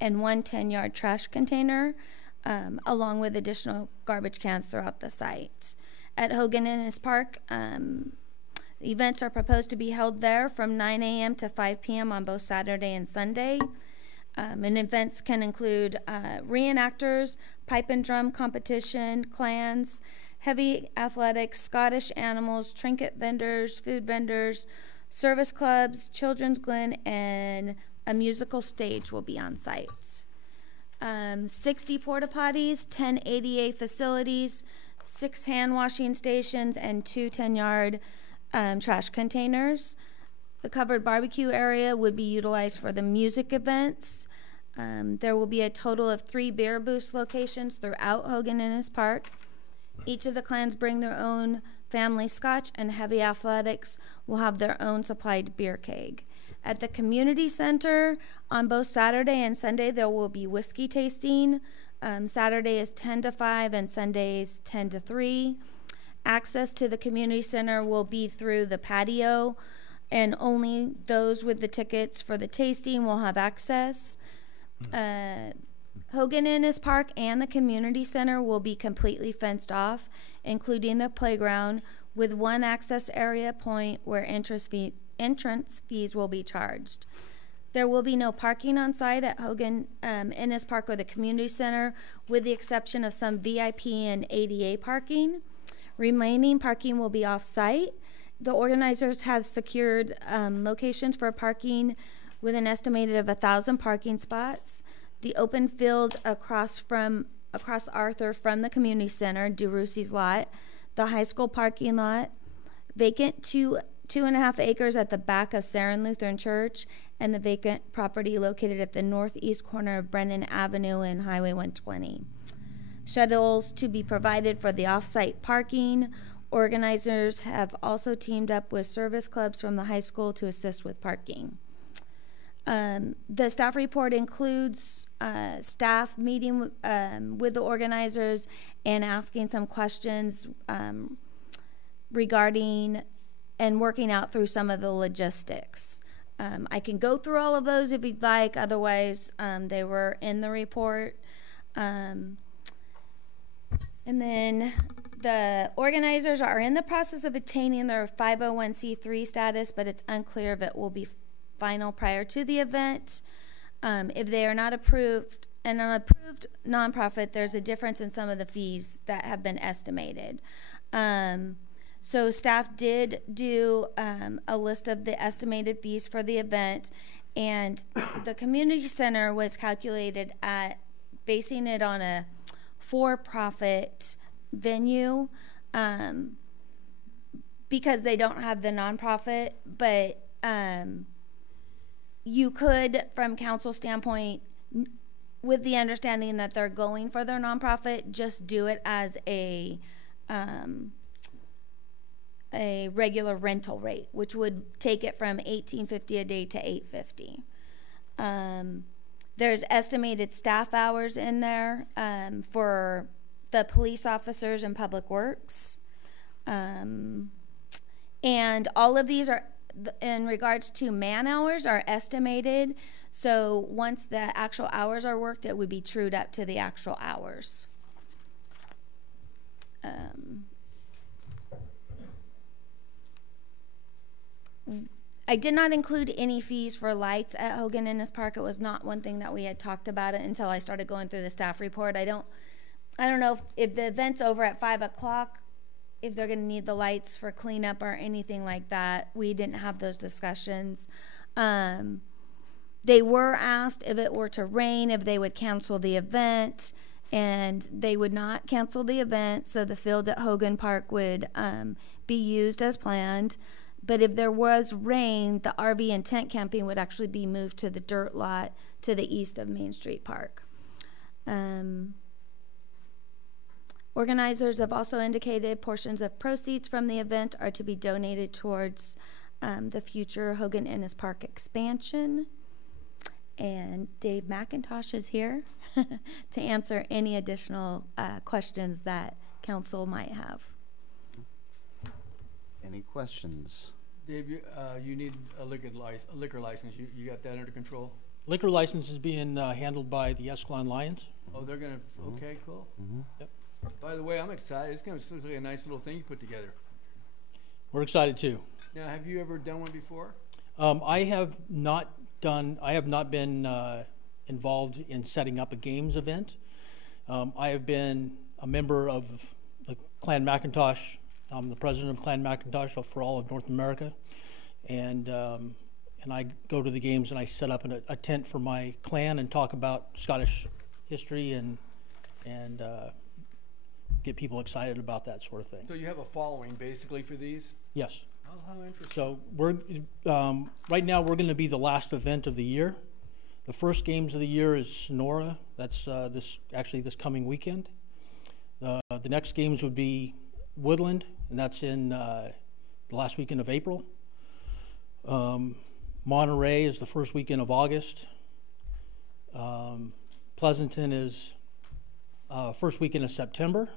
and 1 10-yard trash container, along with additional garbage cans throughout the site. At Hogan Innes Park, events are proposed to be held there from 9 a.m. to 5 p.m. on both Saturday and Sunday. And events can include reenactors, pipe and drum competition, clans, heavy athletics, Scottish animals, trinket vendors, food vendors, service clubs, children's glen, and a musical stage will be on site. 60 porta potties, 10 ADA facilities, 6 hand washing stations, and 2 10-yard trash containers. The covered barbecue area would be utilized for the music events. There will be a total of 3 beer booth locations throughout Hogan Innes Park. Each of the clans bring their own family scotch, and heavy athletics will have their own supplied beer keg. At the community center on both Saturday and Sunday, there will be whiskey tasting. Saturday is 10 to 5 and Sunday is 10 to 3. Access to the community center will be through the patio, and only those with the tickets for the tasting will have access. Hogan Innes Park and the community center will be completely fenced off, including the playground, with 1 access area point where entrance fees will be charged. There will be no parking on site at Hogan Innes Park or the community center, with the exception of some VIP and ADA parking. Remaining parking will be off-site. The organizers have secured locations for parking with an estimated of 1,000 parking spots. The open field across Arthur from the community center, DeRussi's lot, the high school parking lot, vacant 2.5 acres at the back of Sarin Lutheran Church, and the vacant property located at the northeast corner of Brennan Avenue and Highway 120. Shuttles to be provided for the off-site parking. Organizers have also teamed up with service clubs from the high school to assist with parking. The staff report includes staff meeting with the organizers and asking some questions regarding and working out through some of the logistics. I can go through all of those if you'd like. Otherwise, they were in the report. And then the organizers are in the process of attaining their 501c3 status, but it's unclear if it will be final prior to the event. If they are not approved, an unapproved nonprofit, there's a difference in some of the fees that have been estimated. So staff did do a list of the estimated fees for the event, and the community center was calculated at basing it on a for-profit venue because they don't have the nonprofit, but you could, from council standpoint, with the understanding that they're going for their nonprofit, just do it as a regular rental rate, which would take it from $18.50 a day to $8.50. There's estimated staff hours in there for the police officers and public works. And all of these are, in regards to man hours, are estimated. So once the actual hours are worked, it would be trued up to the actual hours. I did not include any fees for lights at Hogan Innes Park. It was not one thing that we had talked about it until I started going through the staff report. I don't know if the event's over at 5 o'clock, if they're going to need the lights for cleanup or anything like that. We didn't have those discussions. They were asked if it were to rain, if they would cancel the event, and they would not cancel the event, so the field at Hogan Park would be used as planned. But if there was rain, the RV and tent camping would actually be moved to the dirt lot to the east of Main Street Park. Organizers have also indicated portions of proceeds from the event are to be donated towards the future Hogan Ennis Park expansion. And Dave McIntosh is here to answer any additional questions that council might have. Any questions? Dave, you need a liquor license. You got that under control? Liquor license is being handled by the Escalon Lions. Oh, they're gonna, okay, cool. Yep. By the way, I'm excited. It's gonna be a nice little thing you put together. We're excited too. Now, have you ever done one before? I have not been involved in setting up a games event. I have been a member of the Clan McIntosh. I'm the president of Clan McIntosh for all of North America, and I go to the games and I set up a tent for my clan and talk about Scottish history and get people excited about that sort of thing. So you have a following basically for these? Yes. Oh, how interesting. So we're right now we're going to be the last event of the year. The first games of the year is Sonora. That's this coming weekend. The next games would be Woodland, and that's in the last weekend of April. Monterey is the first weekend of August. Pleasanton is first weekend of September.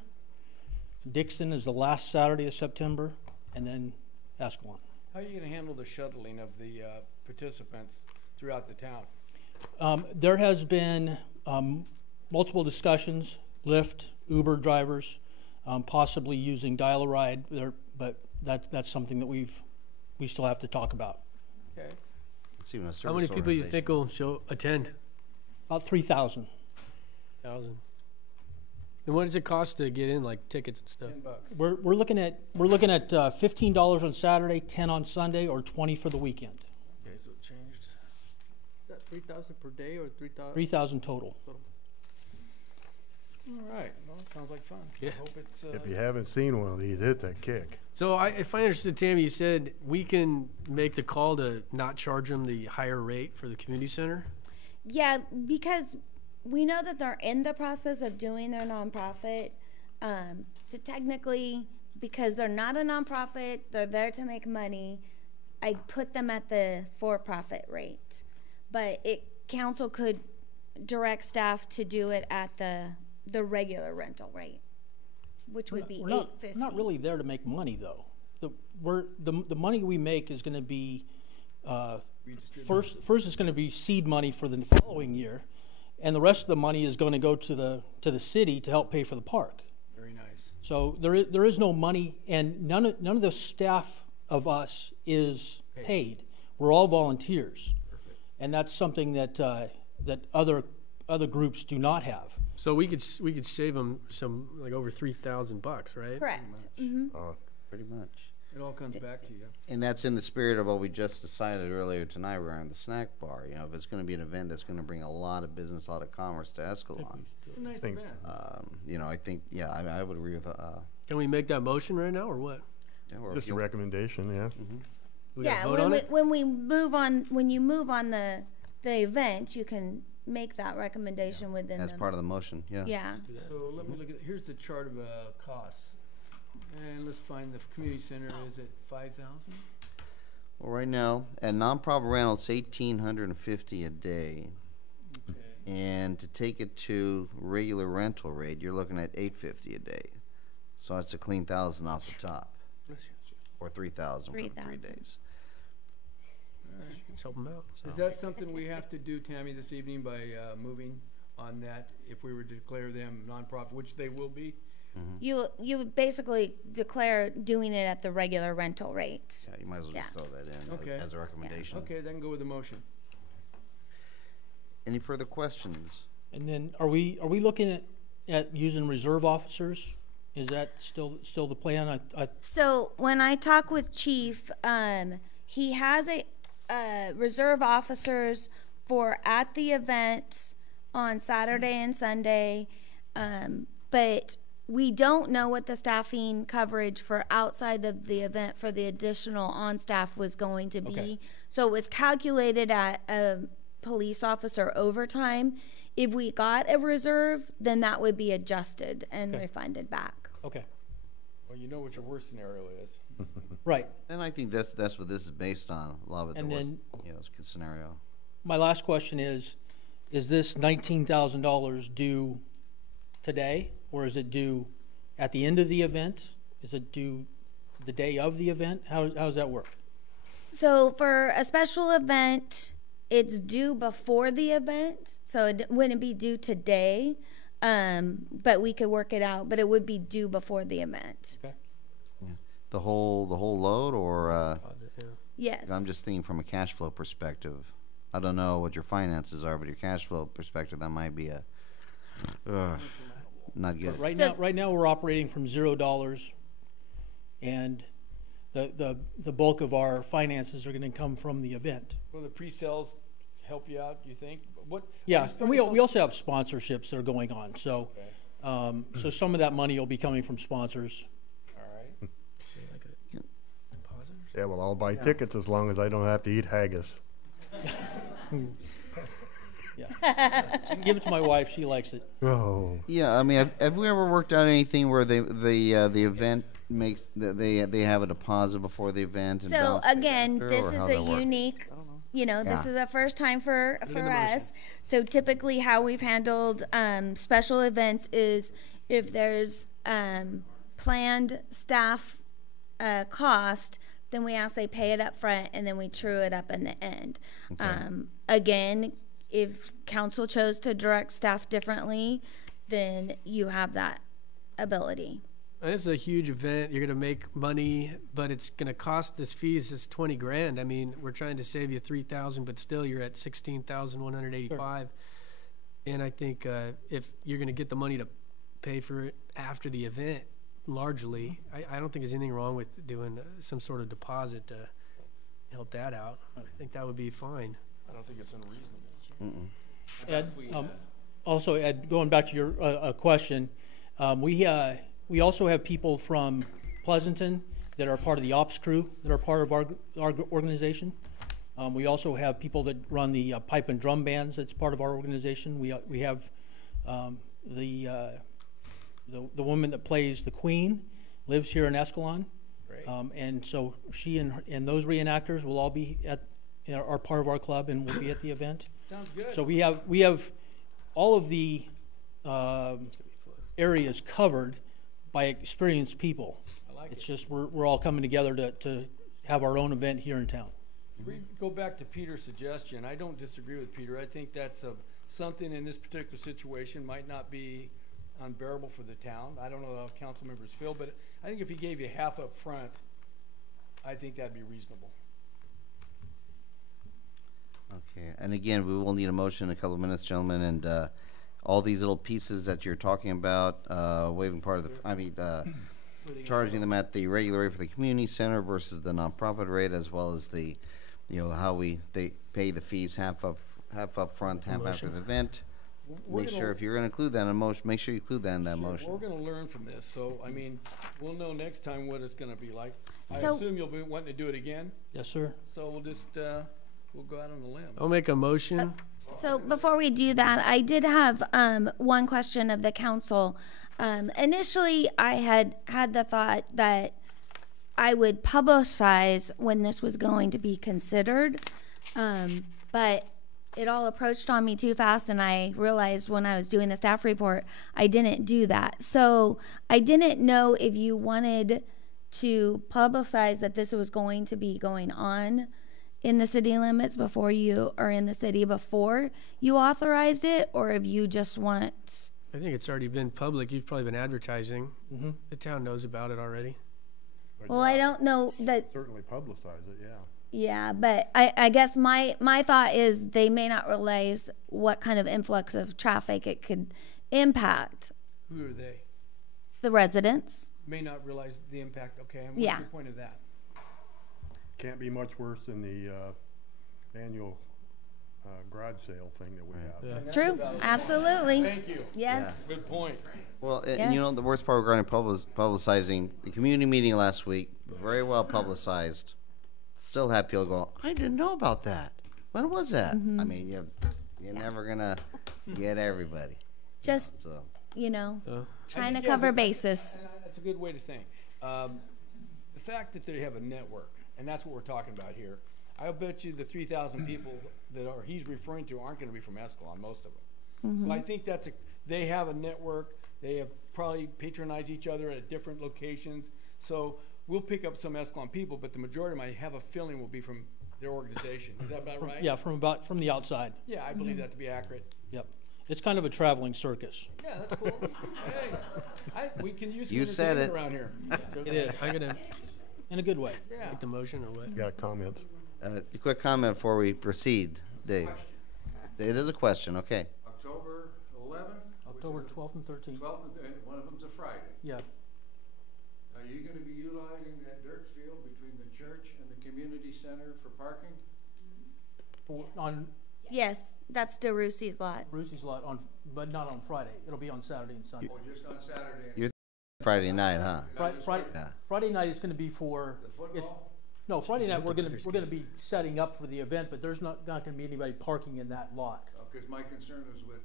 Dixon is the last Saturday of September, and then Escalon. How are you going to handle the shuttling of the participants throughout the town? There has been multiple discussions, Lyft, Uber drivers, possibly using Dial-A-Ride, but that's something that we still have to talk about. Okay. How many people you think will attend? About 3,000. 1,000. And what does it cost to get in, like tickets and stuff? $10. We're looking at $15 on Saturday, 10 on Sunday, or 20 for the weekend. Okay, so it changed. Is that 3,000 per day or 3,000? 3,000 total. All right. Well, it sounds like fun. Yeah. I hope it's. If you haven't seen one of these, hit that kick. So if I understood Tammy, you said we can make the call to not charge them the higher rate for the community center? Yeah, because we know that they're in the process of doing their nonprofit. So technically, because they're not a nonprofit, they're there to make money, I put them at the for-profit rate. But council could direct staff to do it at the regular rental rate, which would be $8.50. We're not really there to make money, though. The money we make is going to be first it's going to be seed money for the following year, and the rest of the money is going to go to the city to help pay for the park. Very nice. So there is no money, and none of the staff of us is paid. We're all volunteers. Perfect. And that's something that other groups do not have. So we could save them some, like over $3,000, right? Correct. Mm-hmm. Pretty much. It all comes back to you. And that's in the spirit of what we just decided earlier tonight around the snack bar. You know, if it's going to be an event that's going to bring a lot of business, a lot of commerce to Escalon. It's a nice event. You know, I think, I would agree with. Can we make that motion right now, or what? Yeah, or Just a recommendation, yeah. We gotta Yeah, vote on it? when you move on the event, you can make that recommendation within as part of the motion, yeah. Yeah. So let me look at, here's the chart of costs. And let's find the community center. Is it 5,000? Well, right now, at nonprofit rental, it's $1,850 a day. Okay. And to take it to regular rental rate, you're looking at $850 a day. So that's a clean 1,000 off the top. Or 3,000 for the 3 days. Let's help them out. Is that something we have to do, Tammy, this evening by moving on that if we were to declare them nonprofit, which they will be? You would basically declare doing it at the regular rental rate. Yeah, you might as well just throw that in as a recommendation. Okay, then go with the motion. Any further questions? And then are we looking at using reserve officers? Is that still the plan? So when I talk with Chief, he has a reserve officers for at the event on Saturday and Sunday, but we don't know what the staffing coverage for outside of the event for the additional on-staff was going to be. Okay. So it was calculated at a police officer overtime. If we got a reserve, then that would be adjusted and refunded back. Okay. Well, you know what your worst scenario is. Right. And I think that's what this is based on, a lot of it, And the worst, then- scenario. My last question is this $19,000 due today, or is it due at the end of the event? Is it due the day of the event? How does that work? So for a special event, it's due before the event, so it wouldn't be due today, but we could work it out, but it would be due before the event. Okay. The whole load, or Yes. I'm just thinking from a cash flow perspective. I don't know what your finances are, but your cash flow perspective, that might be not good. But right now we're operating from $0, and the bulk of our finances are going to come from the event. Will the pre-sales help you out, do you think? Yeah, and we also have sponsorships that are going on, so so some of that money will be coming from sponsors. All right. Yeah, well, I'll buy tickets as long as I don't have to eat haggis. Yeah. Give it to my wife, she likes it. Oh. Yeah, I mean, have we ever worked out anything where the event makes they have a deposit before the event? And So balance it again, after, this or is how a that work? unique, this Yeah. is a first time for in the motion. us. So typically how we've handled special events is if there's planned staff cost, then we ask they pay it up front and then we true it up in the end. Again, if council chose to direct staff differently, then you have that ability. This is a huge event. You're going to make money, but it's going to cost, this fees is 20 grand. I mean, we're trying to save you 3,000, but still you're at 16,185. And I think if you're going to get the money to pay for it after the event, largely, I don't think there's anything wrong with doing some sort of deposit to help that out. I think that would be fine. I don't think it's unreasonable. Ed, also, Ed, going back to your question, we also have people from Pleasanton that are part of the ops crew that are part of our organization. We also have people that run the pipe and drum bands. That's part of our organization. We have the woman that plays the Queen lives here in Escalon, and so she and those reenactors will all be are part of our club and will be at the event. Sounds good. So we have all of the areas covered by experienced people. I like It's just we're all coming together to have our own event here in town. Go back to Peter's suggestion. I don't disagree with Peter. I think that's something in this particular situation might not be unbearable for the town. I don't know how council members feel, but I think if he gave you half up front, I think that'd be reasonable. Okay, and again, we will need a motion in a couple of minutes, gentlemen, and all these little pieces that you're talking about, waiving part of charging them at the regular rate for the community center versus the nonprofit rate, as well as the, how they pay the fees half up front, half after the event. Make sure if you're going to include that in a motion, make sure you include that in that motion. We're going to learn from this, so I mean, we'll know next time what it's going to be like. I So- assume you'll be wanting to do it again, Yes, sir. so we'll just we'll go out on a limb. I'll make a motion. So before we do that, I did have one question of the council. Initially, I had the thought that I would publicize when this was going to be considered, but it all approached on me too fast, and I realized when I was doing the staff report, I didn't do that. So I didn't know if you wanted to publicize that this was going to be going on in the city limits before you, or in the city before you authorized it, or if you just want. I think it's already been public. You've probably been advertising. The town knows about it already. Well, I don't know that. Certainly publicize it, yeah. Yeah, but I guess my thought is they may not realize what kind of influx of traffic it could impact. Who are they? The residents. May not realize the impact. Okay, and what's Yeah. your point of that? Can't be much worse than the annual garage sale thing that we have. And that's True, about it. absolutely. Thank you. Yes. Good point. Well, and Yes. the worst part regarding publicizing, the community meeting last week, very well publicized. Still have people go, I didn't know about that. When was that? I mean, you're never going to get everybody. Just, So. trying to I think cover as a- bases. and that's a good way to think. The fact that they have a network, and that's what we're talking about here, I bet you the 3,000 people that he's referring to aren't going to be from Escalon, most of them. So I think they have a network. They have probably patronized each other at different locations. So we'll pick up some Escalon people, but the majority, I have a feeling, will be from their organization. Is that about right? Yeah, from the outside. Yeah, I believe that to be accurate. Yep. It's kind of a traveling circus. Yeah, that's cool. Hey, we can use some You said entertainment it. around here. It is. I'm gonna In a good way. Yeah. make the motion or what? Got comments? A quick comment before we proceed, Dave. It is a question, okay. October 11th? October 12th and 13th. 12th, and one of them's a Friday. Yeah. Are you gonna be utilizing that dirt field between the church and the community center for parking? On Yes, that's DeRussi's lot. Brucey's lot, but not on Friday. It'll be on Saturday and Sunday. Oh, just on Saturday? You're Friday night, huh? Friday, Friday night is going to be for The football? no Friday night we're going to be setting up for the event, but there's not going to be anybody parking in that lot. Because my concern is with,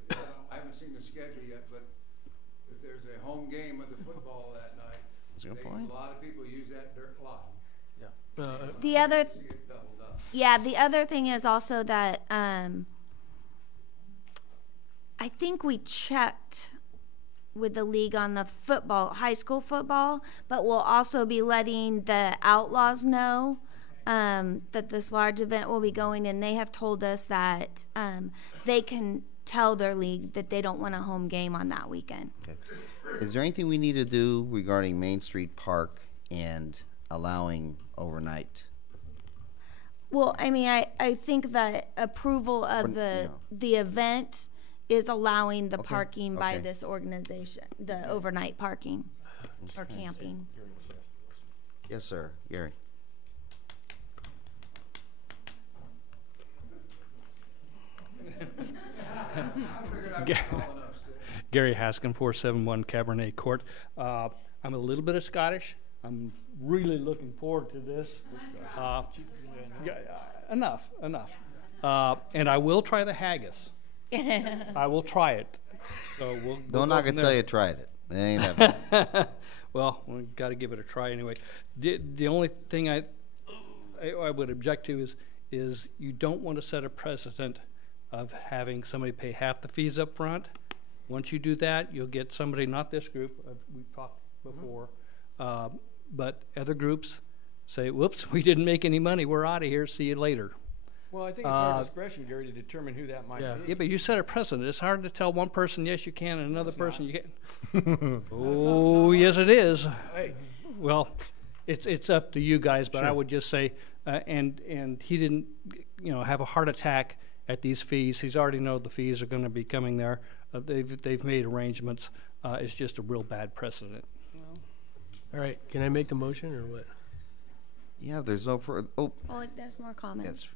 I haven't seen the schedule yet, but if there's a home game of the football that night, That's a good point. a lot of people use that dirt lot. Yeah. The other, See it doubled up. yeah, the other thing is also that I think we checked with the league on the football, high school football, but we'll also be letting the Outlaws know that this large event will be going, and they have told us that they can tell their league that they don't want a home game on that weekend. Okay. Is there anything we need to do regarding Main Street Park and allowing overnight? Well, I mean, I think that approval of the event is allowing the parking by okay. this organization, the overnight parking or camping. Yes, sir. Gary. Gary Haskin, 471 Cabernet Court. I'm a little bit of Scottish. I'm really looking forward to this. Enough. And I will try the haggis. I will try it. So we'll Don't knock until you tried it. It ain't that bad. Well, we got to give it a try anyway. The only thing I would object to is you don't want to set a precedent of having somebody pay half the fees up front. Once you do that, you'll get somebody, not this group, we've talked before, but other groups say, whoops, we didn't make any money, we're out of here, see you later. Well, I think it's our discretion, Gary, to determine who that might be. Yeah, but you set a precedent. It's hard to tell one person, yes, you can, and another person, you can't. Oh, yes, it is. Hey. Well, it's up to you guys, but I would just say, and he didn't, have a heart attack at these fees. He's already know the fees are going to be coming there. They've made arrangements. It's just a real bad precedent. All right, can I make the motion or what? Yeah, there's no further. Oh, Well, there's more comments. yes.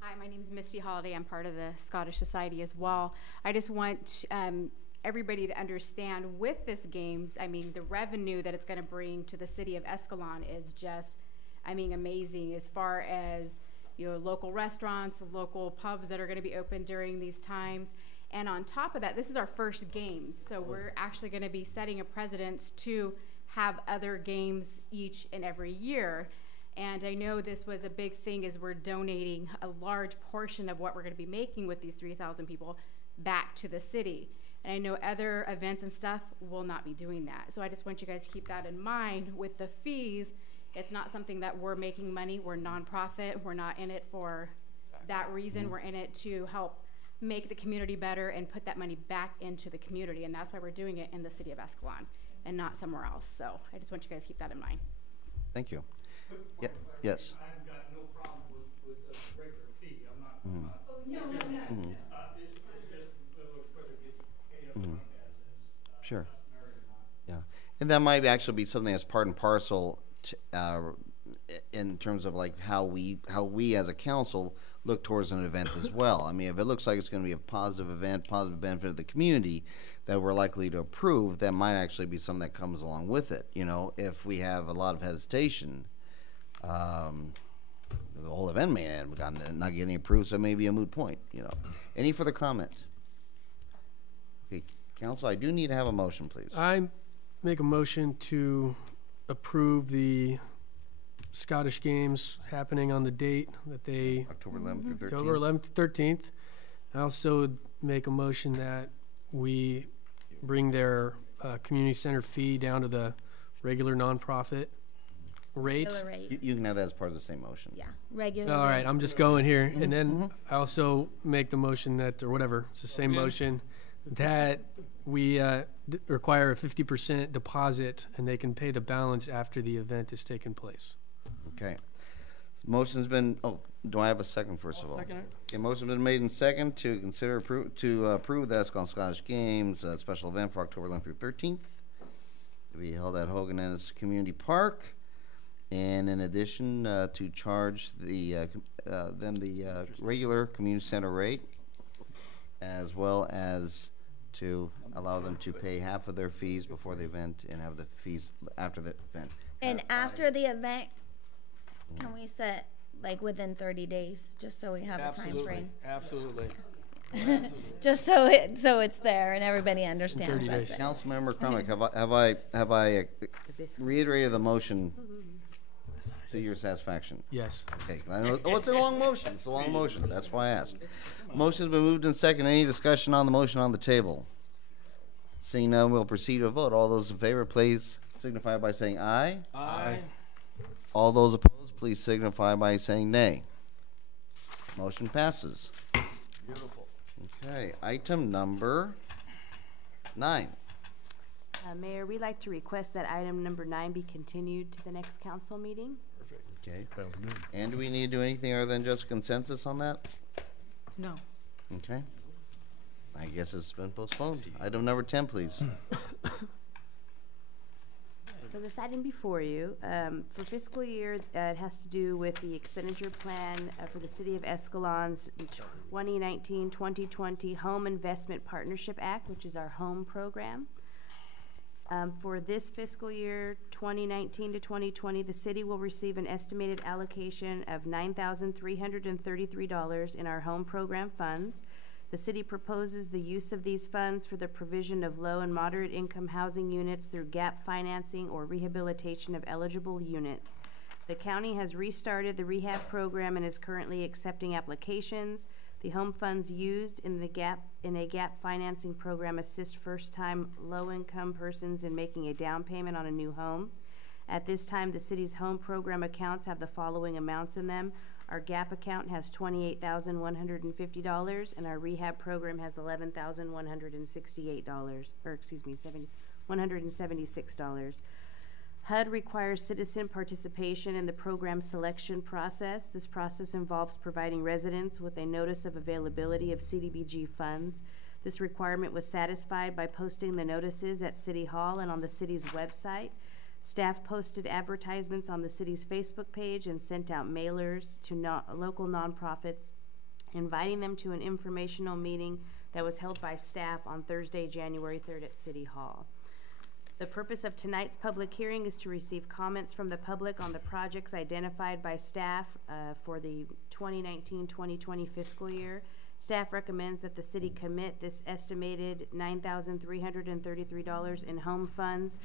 Hi, my name is Misty Holiday. I'm part of the Scottish Society as well. I just want everybody to understand with this games, I mean, the revenue that it's going to bring to the city of Escalon is just, amazing as far as, local restaurants, local pubs that are going to be open during these times. And on top of that, this is our first games. So we're actually going to be setting a precedent to have other games each and every year. And I know this was a big thing as we're donating a large portion of what we're going to be making with these 3,000 people back to the city. And I know other events and stuff will not be doing that. So I just want you guys to keep that in mind with the fees. It's not something that we're making money. We're nonprofit. We're not in it for that reason. We're in it to help make the community better and put that money back into the community. And that's why we're doing it in the city of Escalon and not somewhere else. So I just want you guys to keep that in mind. Thank you. Yeah, yes. I've got no problem with a regular fee. I'm not. No. It's just whether it gets paid up front as is. Sure. Yeah, and that might actually be something that's part and parcel in terms of like how we as a council look towards an event as well. I mean, if it looks like it's going to be a positive event, positive benefit of the community that we're likely to approve, that might actually be something that comes along with it. If we have a lot of hesitation, the whole event may end up not getting approved, so it may be a moot point. Any further comment? Okay, council, I do need to have a motion, please. I'm make a motion to approve the Scottish Games happening on the date that they, October 11th through 13th. October 11th to 13th. I also would make a motion that we bring their community center fee down to the regular nonprofit rate. Regular rate. You can have that as part of the same motion. Yeah, regular. All right, rate. I'm just going here. And then I also make the motion that, or whatever, it's the same motion, that we require a 50% deposit and they can pay the balance after the event has taken place. Okay. Motion's been, oh, do I have a second first of all? Second it. Okay, motion's been made and second to consider approve the Escalon Scottish Games special event for October 11th through 13th to be held at Hogan Ennis Community Park. And in addition, to charge them the regular community center rate, as well as to allow them to pay half of their fees before the event and have the fees after the event. And after the event, can we set like within 30 days, just so we have a time frame? Absolutely. Just so it's there and everybody understands. 30 days. That's it. Councilmember Crumick, have I reiterated the motion to your satisfaction? Yes. Okay, I know, oh, it's a long motion. It's a long motion. That's why I asked. Motion's been moved and second. Any discussion on the motion on the table? Seeing none, we'll proceed to a vote. All those in favor, please signify by saying aye. Aye. All those opposed, please signify by saying nay. Motion passes. Beautiful. Okay, item number 9. Mayor, we'd like to request that item number 9 be continued to the next council meeting. Okay. Sounds good. And do we need to do anything other than just consensus on that? No. Okay. I guess it's been postponed. Item number 10, please. So this item before you, for fiscal year, it has to do with the expenditure plan for the City of Escalon's 2019-2020 Home Investment Partnership Act, which is our home program. For this fiscal year, 2019 to 2020, the city will receive an estimated allocation of $9,333 in our home program funds. The city proposes the use of these funds for the provision of low and moderate income housing units through gap financing or rehabilitation of eligible units. The county has restarted the rehab program and is currently accepting applications. The home funds used in a gap financing program assist first-time low-income persons in making a down payment on a new home. At this time, the city's home program accounts have the following amounts in them. Our GAP account has $28,150, and our rehab program has $11,168, or excuse me, $176. HUD requires citizen participation in the program selection process. This process involves providing residents with a notice of availability of CDBG funds. This requirement was satisfied by posting the notices at City Hall and on the city's website. Staff posted advertisements on the city's Facebook page and sent out mailers to local nonprofits, inviting them to an informational meeting that was held by staff on Thursday, January 3rd at City Hall. The purpose of tonight's public hearing is to receive comments from the public on the projects identified by staff for the 2019-2020 fiscal year. Staff recommends that the city commit this estimated $9,333 in home funds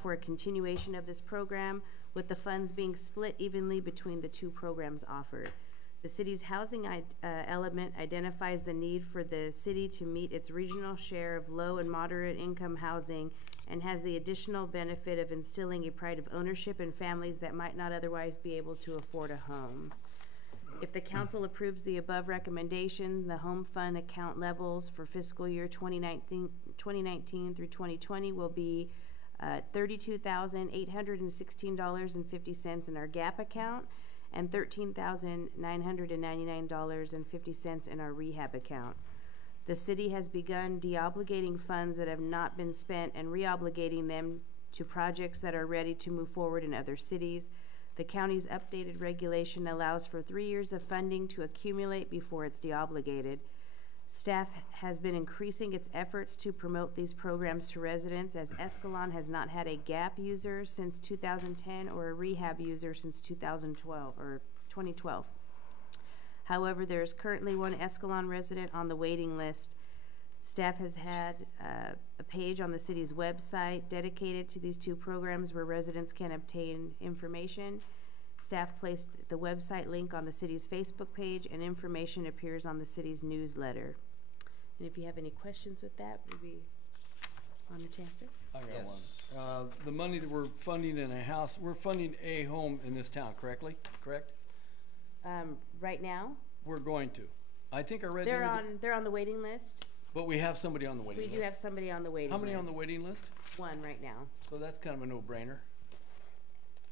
for a continuation of this program, with the funds being split evenly between the two programs offered. The city's housing element identifies the need for the city to meet its regional share of low and moderate income housing and has the additional benefit of instilling a pride of ownership in families that might not otherwise be able to afford a home. If the council approves the above recommendation, the home fund account levels for fiscal year 2019 through 2020 will be $32,816.50 in our GAP account and $13,999.50 in our rehab account. The city has begun deobligating funds that have not been spent and reobligating them to projects that are ready to move forward in other cities. The county's updated regulation allows for 3 years of funding to accumulate before it's deobligated. Staff has been increasing its efforts to promote these programs to residents, as Escalon has not had a GAP user since 2010 or a rehab user since 2012. However, there is currently one Escalon resident on the waiting list. Staff has had a page on the city's website dedicated to these two programs where residents can obtain information. Staff placed the website link on the city's Facebook page, and information appears on the city's newsletter. And if you have any questions with that, we'd be honored to answer. I got Yes. one. The money that we're funding in a house, we're funding a home in this town, correct? Right now, We're going to. I think I read. they're on the waiting list. But we have somebody on the waiting We list. do have somebody on the waiting How list. many on the waiting list? One right now. So that's kind of a no-brainer.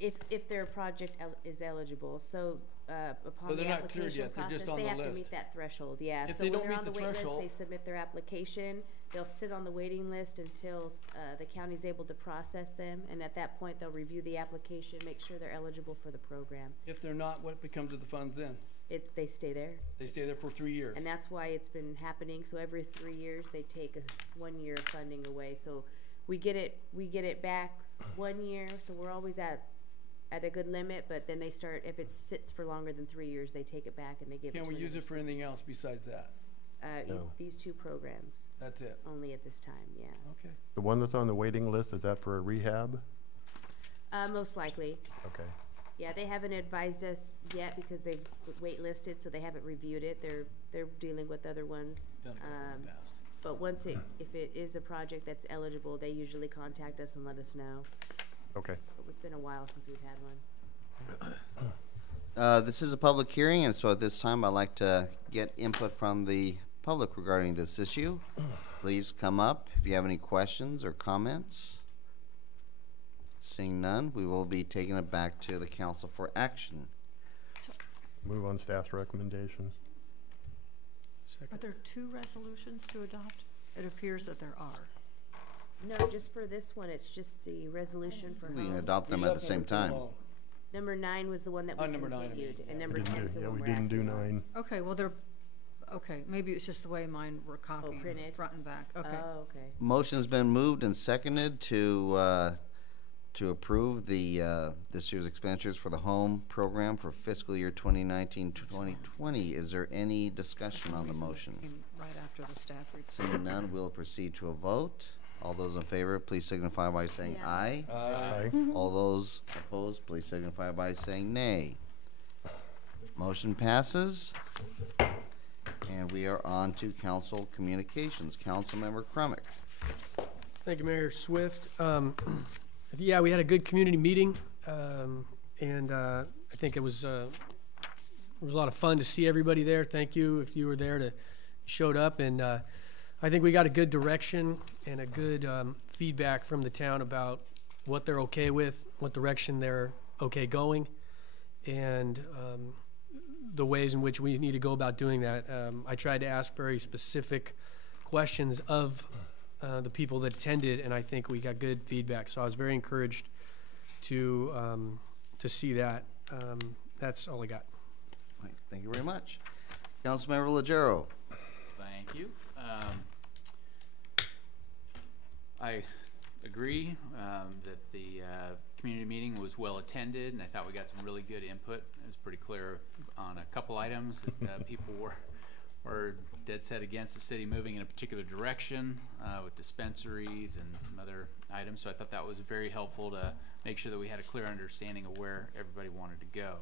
If their project is eligible, so upon So the they're not cleared application yet, they're process, just on they the have to list. meet that threshold, yeah. If So they when don't they're meet on the the wait list, threshold- they submit their application. They'll sit on the waiting list until the county's able to process them, and at that point, they'll review the application, make sure they're eligible for the program. If they're not, what becomes of the funds then? They stay there. They stay there for 3 years. And that's why it's been happening, so every 3 years, they take 1 year of funding away, so we get it back 1 year, so we're always at a good limit, but then they start, if it sits for longer than 3 years, they take it back and they give it to Can we use it another for anything else besides that? No. These two programs, That's it? only at this time, yeah. Okay. The one that's on the waiting list, is that for a rehab? Most likely, Okay. yeah, they haven't advised us yet because they've waitlisted, so they haven't reviewed it, they're dealing with other ones. Done a couple in the past. But once if it is a project that's eligible, they usually contact us and let us know. Okay. It's been a while since we've had one. This is a public hearing, and so at this time, I'd like to get input from the public regarding this issue. Please come up if you have any questions or comments. Seeing none, we will be taking it back to the council for action. Move on staff's recommendation. Are there two resolutions to adopt? It appears that there are. No, just for this one, it's just the resolution for We can home. adopt them at the same time. Number 9 was the one that we number 9, I mean, continued, and yeah. number 10 is the Yeah, one we we're didn't do acting on. 9. Okay, well, okay, maybe it's just the way mine were copied, printed. front and back, okay. Oh, okay. Motion's been moved and seconded to approve this year's expenditures for the home program for fiscal year 2019-2020. Is there any discussion on the motion? Came right after the staff report. Seeing none, we'll proceed to a vote. All those in favor, please signify by saying Yeah. aye. Aye. All those opposed, please signify by saying nay. Motion passes. And we are on to council communications. Councilmember Crumick. Thank you, Mayor Swift. Yeah, we had a good community meeting, and I think it was a lot of fun to see everybody there. Thank you if you were there to showed up, and I think we got a good direction and a good feedback from the town about what they're okay with, what direction they're okay going, and the ways in which we need to go about doing that. I tried to ask very specific questions of the people that attended, and I think we got good feedback. So I was very encouraged to see that. That's all I got. All right, thank you very much. Councilmember Legero. Thank you. I agree that the community meeting was well attended, and I thought we got some really good input. It was pretty clear on a couple items that people were dead set against the city moving in a particular direction with dispensaries and some other items. So I thought that was very helpful to make sure that we had a clear understanding of where everybody wanted to go.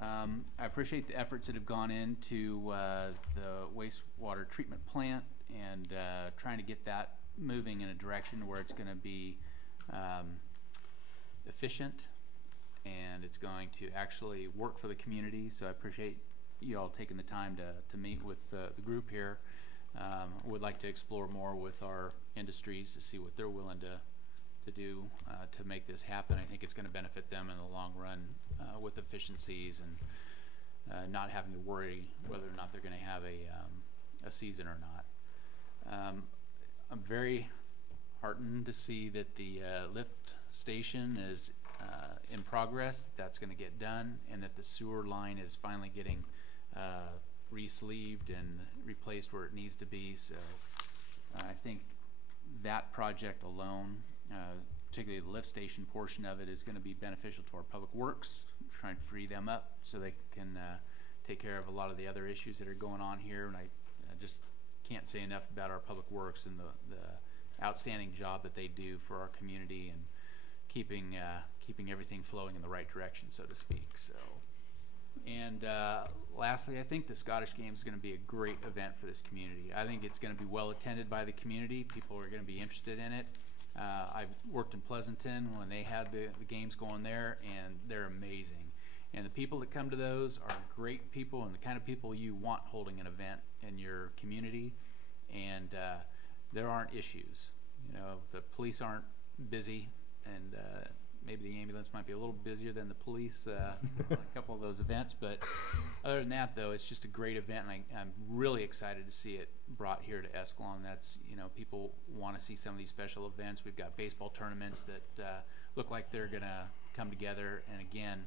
I appreciate the efforts that have gone into the wastewater treatment plant and trying to get that moving in a direction where it's going to be efficient and it's going to actually work for the community. So I appreciate you all taking the time to meet with the group here. Would like to explore more with our industries to see what they're willing to do to make this happen. I think it's going to benefit them in the long run with efficiencies and not having to worry whether or not they're going to have a season or not. I'm very heartened to see that the lift station is in progress. That's going to get done, and that the sewer line is finally getting re-sleeved and replaced where it needs to be. So I think that project alone, particularly the lift station portion of it, is going to be beneficial to our public works, try and free them up so they can take care of a lot of the other issues that are going on here. And I just can't say enough about our public works and the outstanding job that they do for our community and keeping everything flowing in the right direction, so to speak. So, and lastly, I think the Scottish Game is going to be a great event for this community. I think it's going to be well attended by the community. People are going to be interested in it. I've worked in Pleasanton when they had the games going there, and they're amazing. And the people that come to those are great people and the kind of people you want holding an event in your community. And there aren't issues. You know, the police aren't busy, and maybe the ambulance might be a little busier than the police on a couple of those events. But other than that, though, it's just a great event, and I'm really excited to see it brought here to Escalon. That's, you know, people want to see some of these special events. We've got baseball tournaments that look like they're going to come together. And again,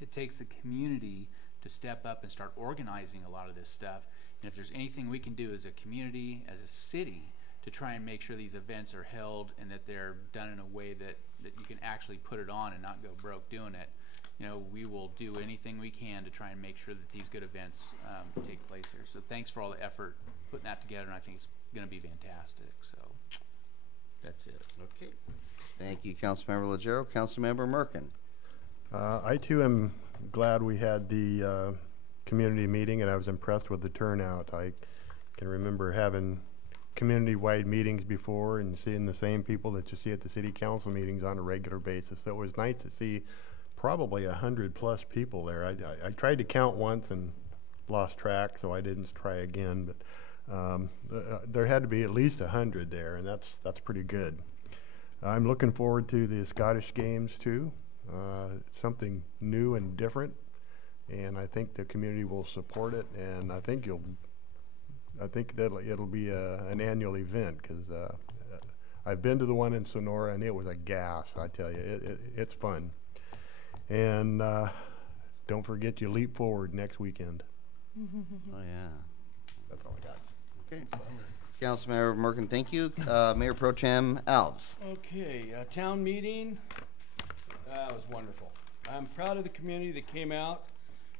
it takes the community to step up and start organizing a lot of this stuff. And if there's anything we can do as a community, as a city, to try and make sure these events are held and that they're done in a way that you can actually put it on and not go broke doing it, you know, we will do anything we can to try and make sure that these good events take place here. So thanks for all the effort putting that together, and I think it's going to be fantastic. So that's it. Okay. Thank you, Councilmember Legero. Councilmember Merkin. I too am glad we had the community meeting, and I was impressed with the turnout. I can remember having community-wide meetings before and seeing the same people that you see at the city council meetings on a regular basis. So it was nice to see probably 100+ people there. I tried to count once and lost track, so I didn't try again. But there had to be at least 100 there, and that's pretty good. I'm looking forward to the Scottish Games too. It's something new and different, and I think the community will support it, and I think that it'll be an annual event, because I've been to the one in Sonora and it was a gas, I tell you. It's fun. And don't forget you leap forward next weekend. Oh yeah. That's all I got. Okay. Councilmember Merkin, thank you. Mayor Pro Tem Alves. Okay, town meeting. That was wonderful. I'm proud of the community that came out,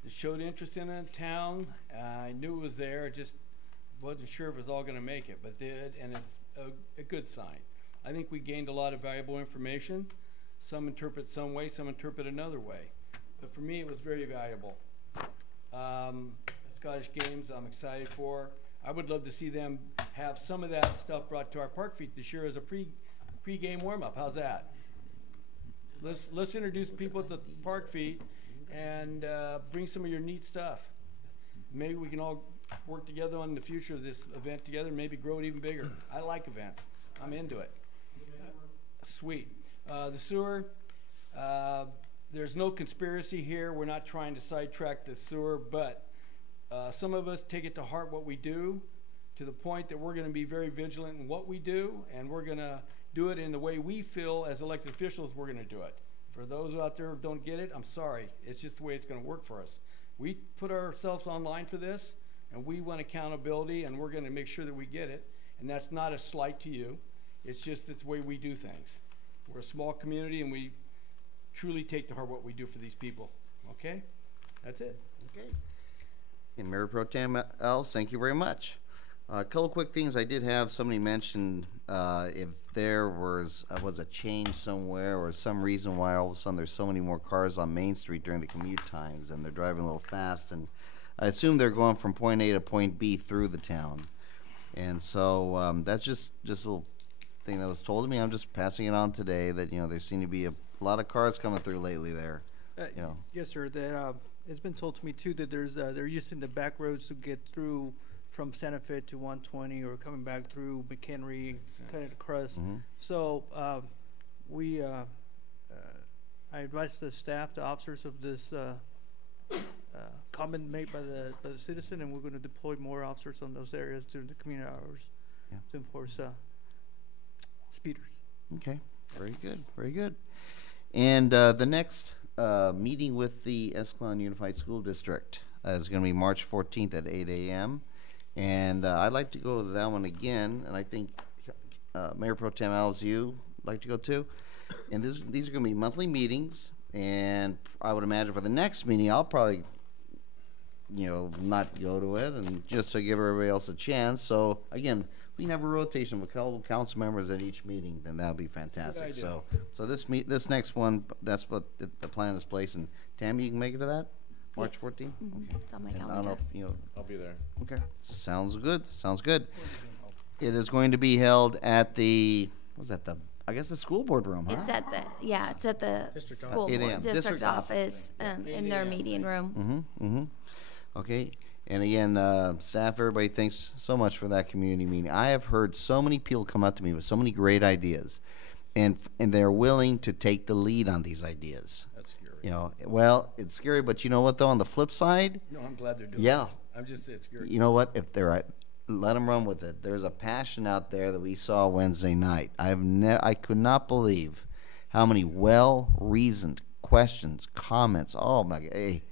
that showed interest in the town. I knew it was there, just wasn't sure if it was all going to make it, but did, and it's a good sign. I think we gained a lot of valuable information. Some interpret some way, some interpret another way. But for me, it was very valuable. Scottish Games, I'm excited for. I would love to see them have some of that stuff brought to our park feet this year as a pre-game warm-up. How's that? Let's introduce people to park feet and bring some of your neat stuff. Maybe we can all work together on the future of this event together and maybe grow it even bigger. I like events. I'm into it. Sweet. The sewer, there's no conspiracy here. We're not trying to sidetrack the sewer, but some of us take it to heart what we do, to the point that we're going to be very vigilant in what we do, and we're going to do it in the way we feel as elected officials we're going to do it. For those out there who don't get it, I'm sorry. It's just the way it's going to work for us. We put ourselves online for this, and we want accountability, and we're going to make sure that we get it. And that's not a slight to you. It's just it's the way we do things. We're a small community, and we truly take to heart what we do for these people. Okay? That's it. Okay. And Mayor Pro Tem Alves, thank you very much. A couple quick things I did have. Somebody mentioned if there was a change somewhere or some reason why all of a sudden there's so many more cars on Main Street during the commute times and they're driving a little fast. And I assume they're going from point A to point B through the town. And so that's just a little thing that was told to me. I'm just passing it on today that, you know, there seem to be a lot of cars coming through lately there. You know. Yes, sir. It's been told to me too that they're using the back roads to get through from Santa Fe to 120 or coming back through McHenry, cutting across. Mm-hmm. So I advised the staff, the officers of this comment made by the citizen, and we're going to deploy more officers on those areas during the community hours to enforce speeders. Okay, very good, very good. And the next meeting with the Escalon Unified School District is going to be March 14th at 8 a.m. And I'd like to go to that one again, and I think Mayor Pro Tem Alves, you like to go too. And these are going to be monthly meetings, and I would imagine for the next meeting, I'll probably not go to it, and just to give everybody else a chance. So again, we can have a rotation with council members at each meeting, then that would be fantastic. idea. So this next one, that's what the plan is placed. And Tammy, you can make it to that? March Yes. 14th? Mhm. Okay. It's on my And I don't calendar. know if, I'll be there. okay, sounds good, sounds good. It is going to be held at the, I guess the school board room, huh? It's at the District school 8 board, a.m. district District office, in their meeting room. Okay, and again, staff, everybody, thanks so much for that community meeting. I have heard so many people come up to me with so many great ideas, and they're willing to take the lead on these ideas. That's scary. Well, it's scary, but you know what, though, on the flip side, No, I'm glad they're doing it. yeah, It's scary. you know what, if they're, let them run with it. There's a passion out there that we saw Wednesday night. I could not believe how many well-reasoned questions, comments. Oh my God! Hey,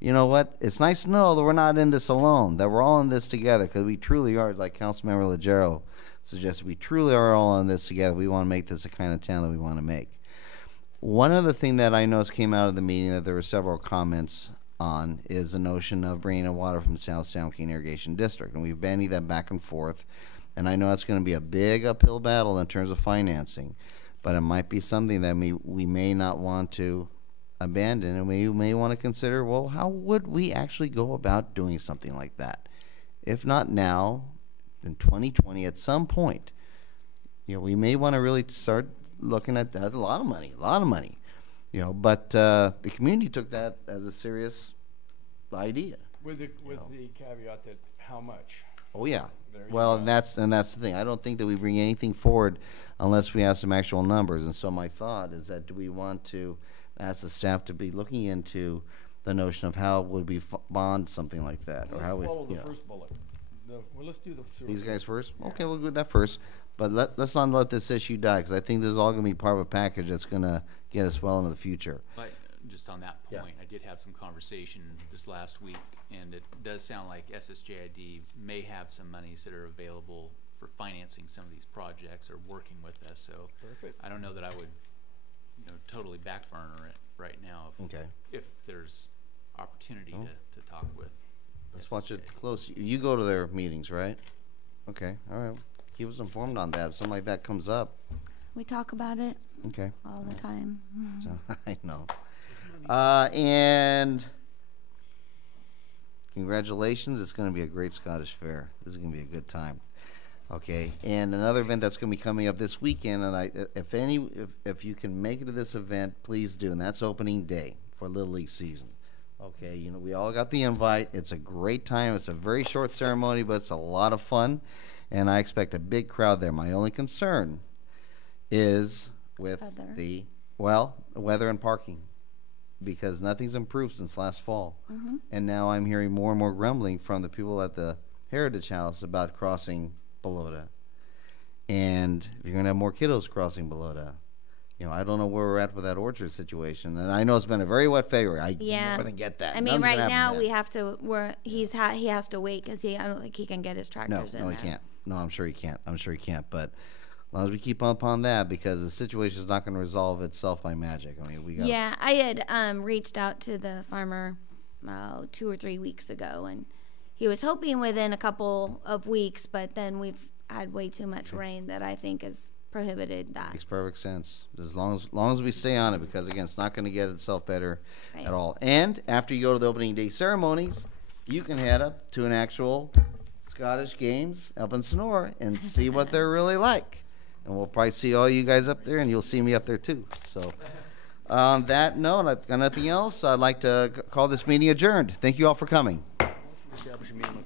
you know what? It's nice to know that we're not in this alone. That we're all in this together, because we truly are. Like Councilmember Legero suggested, we truly are all in this together. We want to make this the kind of town that we want to make. One other thing that I noticed came out of the meeting that there were several comments on is the notion of bringing in water from South Sound King Irrigation District, and we've bandied that back and forth. And I know it's going to be a big uphill battle in terms of financing, but it might be something that we may not want to abandon, and we may want to consider, well, how would we actually go about doing something like that? If not now, in 2020, at some point, we may want to really start looking at that. A lot of money. But the community took that as a serious idea. With the caveat that how much? Oh yeah. There you Well, go. and that's the thing. I don't think that we bring anything forward unless we have some actual numbers. And so my thought is that, do we want to ask the staff to be looking into the notion of how would we bond something like that, or how we Let's follow the first bullet. Let's do the sewer. these guys first? Okay, we'll do that first. But let's not let this issue die, because I think this is all going to be part of a package that's going to get us well into the future. But just on that Yeah. point, I did have some conversation this last week, and it does sound like SSJID may have some monies that are available for financing some of these projects or working with us. So Perfect. I don't know that I would, totally backburner it right now if there's opportunity to talk with. Let's watch it close. You go to their meetings, right? Okay, all right. Keep us informed on that. If something like that comes up. We talk about it Okay. all the time. So, I know. And congratulations. It's going to be a great Scottish Fair. This is going to be a good time. Okay. And another event that's going to be coming up this weekend, and if you can make it to this event, please do. And that's opening day for Little League season. Okay. We all got the invite. It's a great time. It's a very short ceremony, but it's a lot of fun. And I expect a big crowd there. My only concern is with the weather and parking, because nothing's improved since last fall. And now I'm hearing more and more grumbling from the people at the Heritage House about crossing Belota. And if you're going to have more kiddos crossing Belota, I don't know where we're at with that orchard situation. And I know it's been a very wet February. I more than get that. I mean, Nothing's gonna right happen now yet. we have to. He has to wait because I don't think he can get his tractors in No, there. he can't. No, I'm sure he can't. But as long as we keep up on that, because the situation is not going to resolve itself by magic. I mean, we got. Yeah, I had reached out to the farmer 2 or 3 weeks ago, and he was hoping within a couple of weeks, but then we've had way too much rain that I think has prohibited that. Makes perfect sense. As long as we stay on it, because again, it's not going to get itself better Right. at all. And after you go to the opening day ceremonies, you can head up to an actual Scottish Games up in Sonora and see what they're really like. And we'll probably see all you guys up there, and you'll see me up there too. So on that note, I've got nothing else. I'd like to call this meeting adjourned. Thank you all for coming. Establish a meeting with